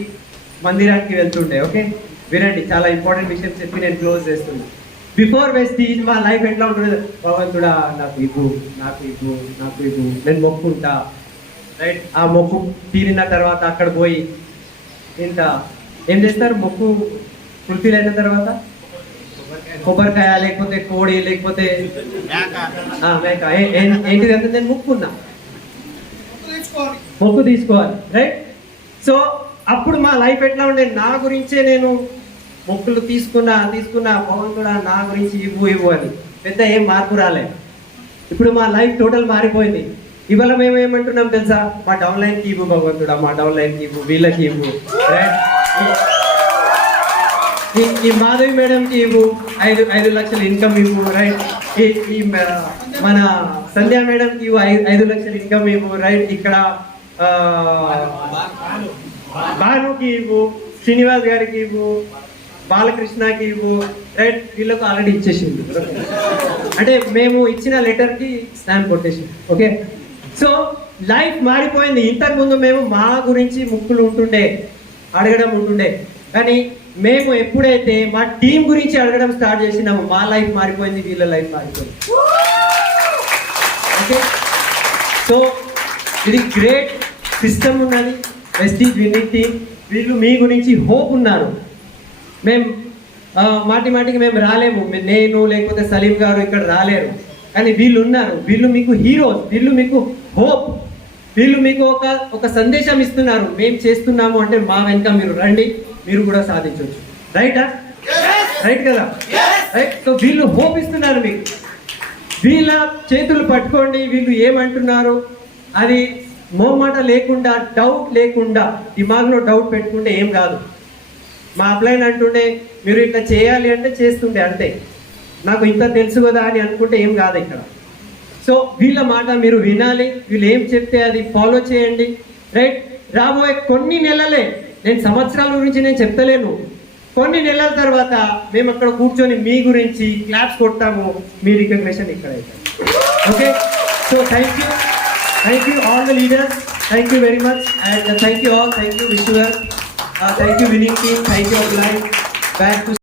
మందిరానికి వెళ్తుండే. ఓకే వినండి, చాలా ఇంపార్టెంట్ విషయం చెప్పి నేను క్లోజ్ చేస్తున్నా. బిఫోర్ వెస్టీజ్ మా లైఫ్ ఎట్లా ఉంటుంది? భగవంతుడా నాకు ఇవ్వు, నాకు ఇవ్వు, నాకు ఇవ్వు, నేను మొక్కుంటా. రైట్, ఆ మొక్కు తీరిన తర్వాత అక్కడ పోయి ఇంత ఏం చేస్తారు? మొక్కు ఫుల్ఫిల్ అయిన తర్వాత కొబ్బరికాయ లేకపోతే కోడి లేకపోతే మేక ఏంటిది అంటే నేను మొక్కున్నా, మొక్కు తీసుకోవాలి. రైట్, సో అప్పుడు మా లైఫ్ ఎట్లా ఉండే? నా గురించే నేను మొక్కులు తీసుకున్నా భగవంతుడా నా గురించి ఇవ్వు అని. పెద్ద ఏం మార్పు రాలే. ఇప్పుడు మా లైఫ్ టోటల్ మారిపోయింది. ఇవాళ మేము ఏమంటున్నాం తెలుసా? మా డౌన్ లైన్కి ఇవ్వు భగవంతుడా, మా డౌన్ లైన్కి ఇవ్వు, వీళ్ళకి ఇవ్వు. రైట్, ఈ మాధవి మేడంకి ఇవ్వు, 5 లక్షల ఇన్కమ్ ఇవ్వు. రైట్, ఈ మన సంధ్యా మేడంకి ఇవ్వు, 5 లక్షల ఇన్కమ్ ఇవ్వు. రైట్, ఇక్కడ భానుకి ఇవ్వు, శ్రీనివాస్ గారికి ఇవ్వు, బాలకృష్ణకి ఇవ్వు. రైట్, వీళ్ళకు ఆల్రెడీ ఇచ్చేసింది. అంటే మేము ఇచ్చిన లెటర్కి స్టాంప్ కొట్టేసి. ఓకే, సో లైఫ్ మారిపోయింది. ఇంతకుముందు మేము మా గురించి ముక్కులు ఉంటుండే, అడగడం ఉంటుండే, కానీ మేము ఎప్పుడైతే మా టీం గురించి అడగడం స్టార్ట్ చేసినామో మా లైఫ్ మారిపోయింది, వీళ్ళ లైఫ్ మారిపోయింది. ఓకే, సో ఇది గ్రేట్ సిస్టమ్ ఉన్నది, వెస్టీజ్ విన్నింగ్ టీమ్. వీళ్ళు మీ గురించి హోప్ ఉన్నారు. మేము మాటికి మేము రాలేము, నేను లేకపోతే సలీం గారు ఇక్కడ రాలేరు, కానీ వీళ్ళు ఉన్నారు. వీళ్ళు మీకు హీరోస్, వీళ్ళు మీకు హోప్, వీళ్ళు మీకు ఒక సందేశం ఇస్తున్నారు. మేము చేస్తున్నాము అంటే మా వెనుక మీరు రండి, మీరు కూడా సాధించవచ్చు. రైటా? రైట్ కదా? రైట్, సో వీళ్ళు హోప్ ఇస్తున్నారు మీకు. వీళ్ళ చేతులు పట్టుకోండి. వీళ్ళు ఏమంటున్నారు అది మోమాట లేకుండా, డౌట్ లేకుండా, దిమాగ్లో డౌట్ పెట్టుకుంటే ఏం కాదు. మా అప్లైన్ అంటుండే మీరు ఇట్లా చేయాలి అంటే చేస్తుండే, అంతే. నాకు ఇంత తెలుసు కదా అని అనుకుంటే ఏం కాదు ఇక్కడ. సో వీళ్ళ మాట మీరు వినాలి, వీళ్ళు ఏం చెప్తే అది ఫాలో చేయండి. రైట్, రాబోయే కొన్ని నెలలే, నేను సంవత్సరాల గురించి నేను చెప్తలేను, కొన్ని నెలల తర్వాత మేము అక్కడ కూర్చొని మీ గురించి క్లాప్స్ కొట్టాము, మీ రికగ్నిషన్ ఇక్కడ అవుతుంది. Okay, so thank you all the leaders, thank you very much, and thank you all, thank you Vishwa, thank you winning team, thank you all line back to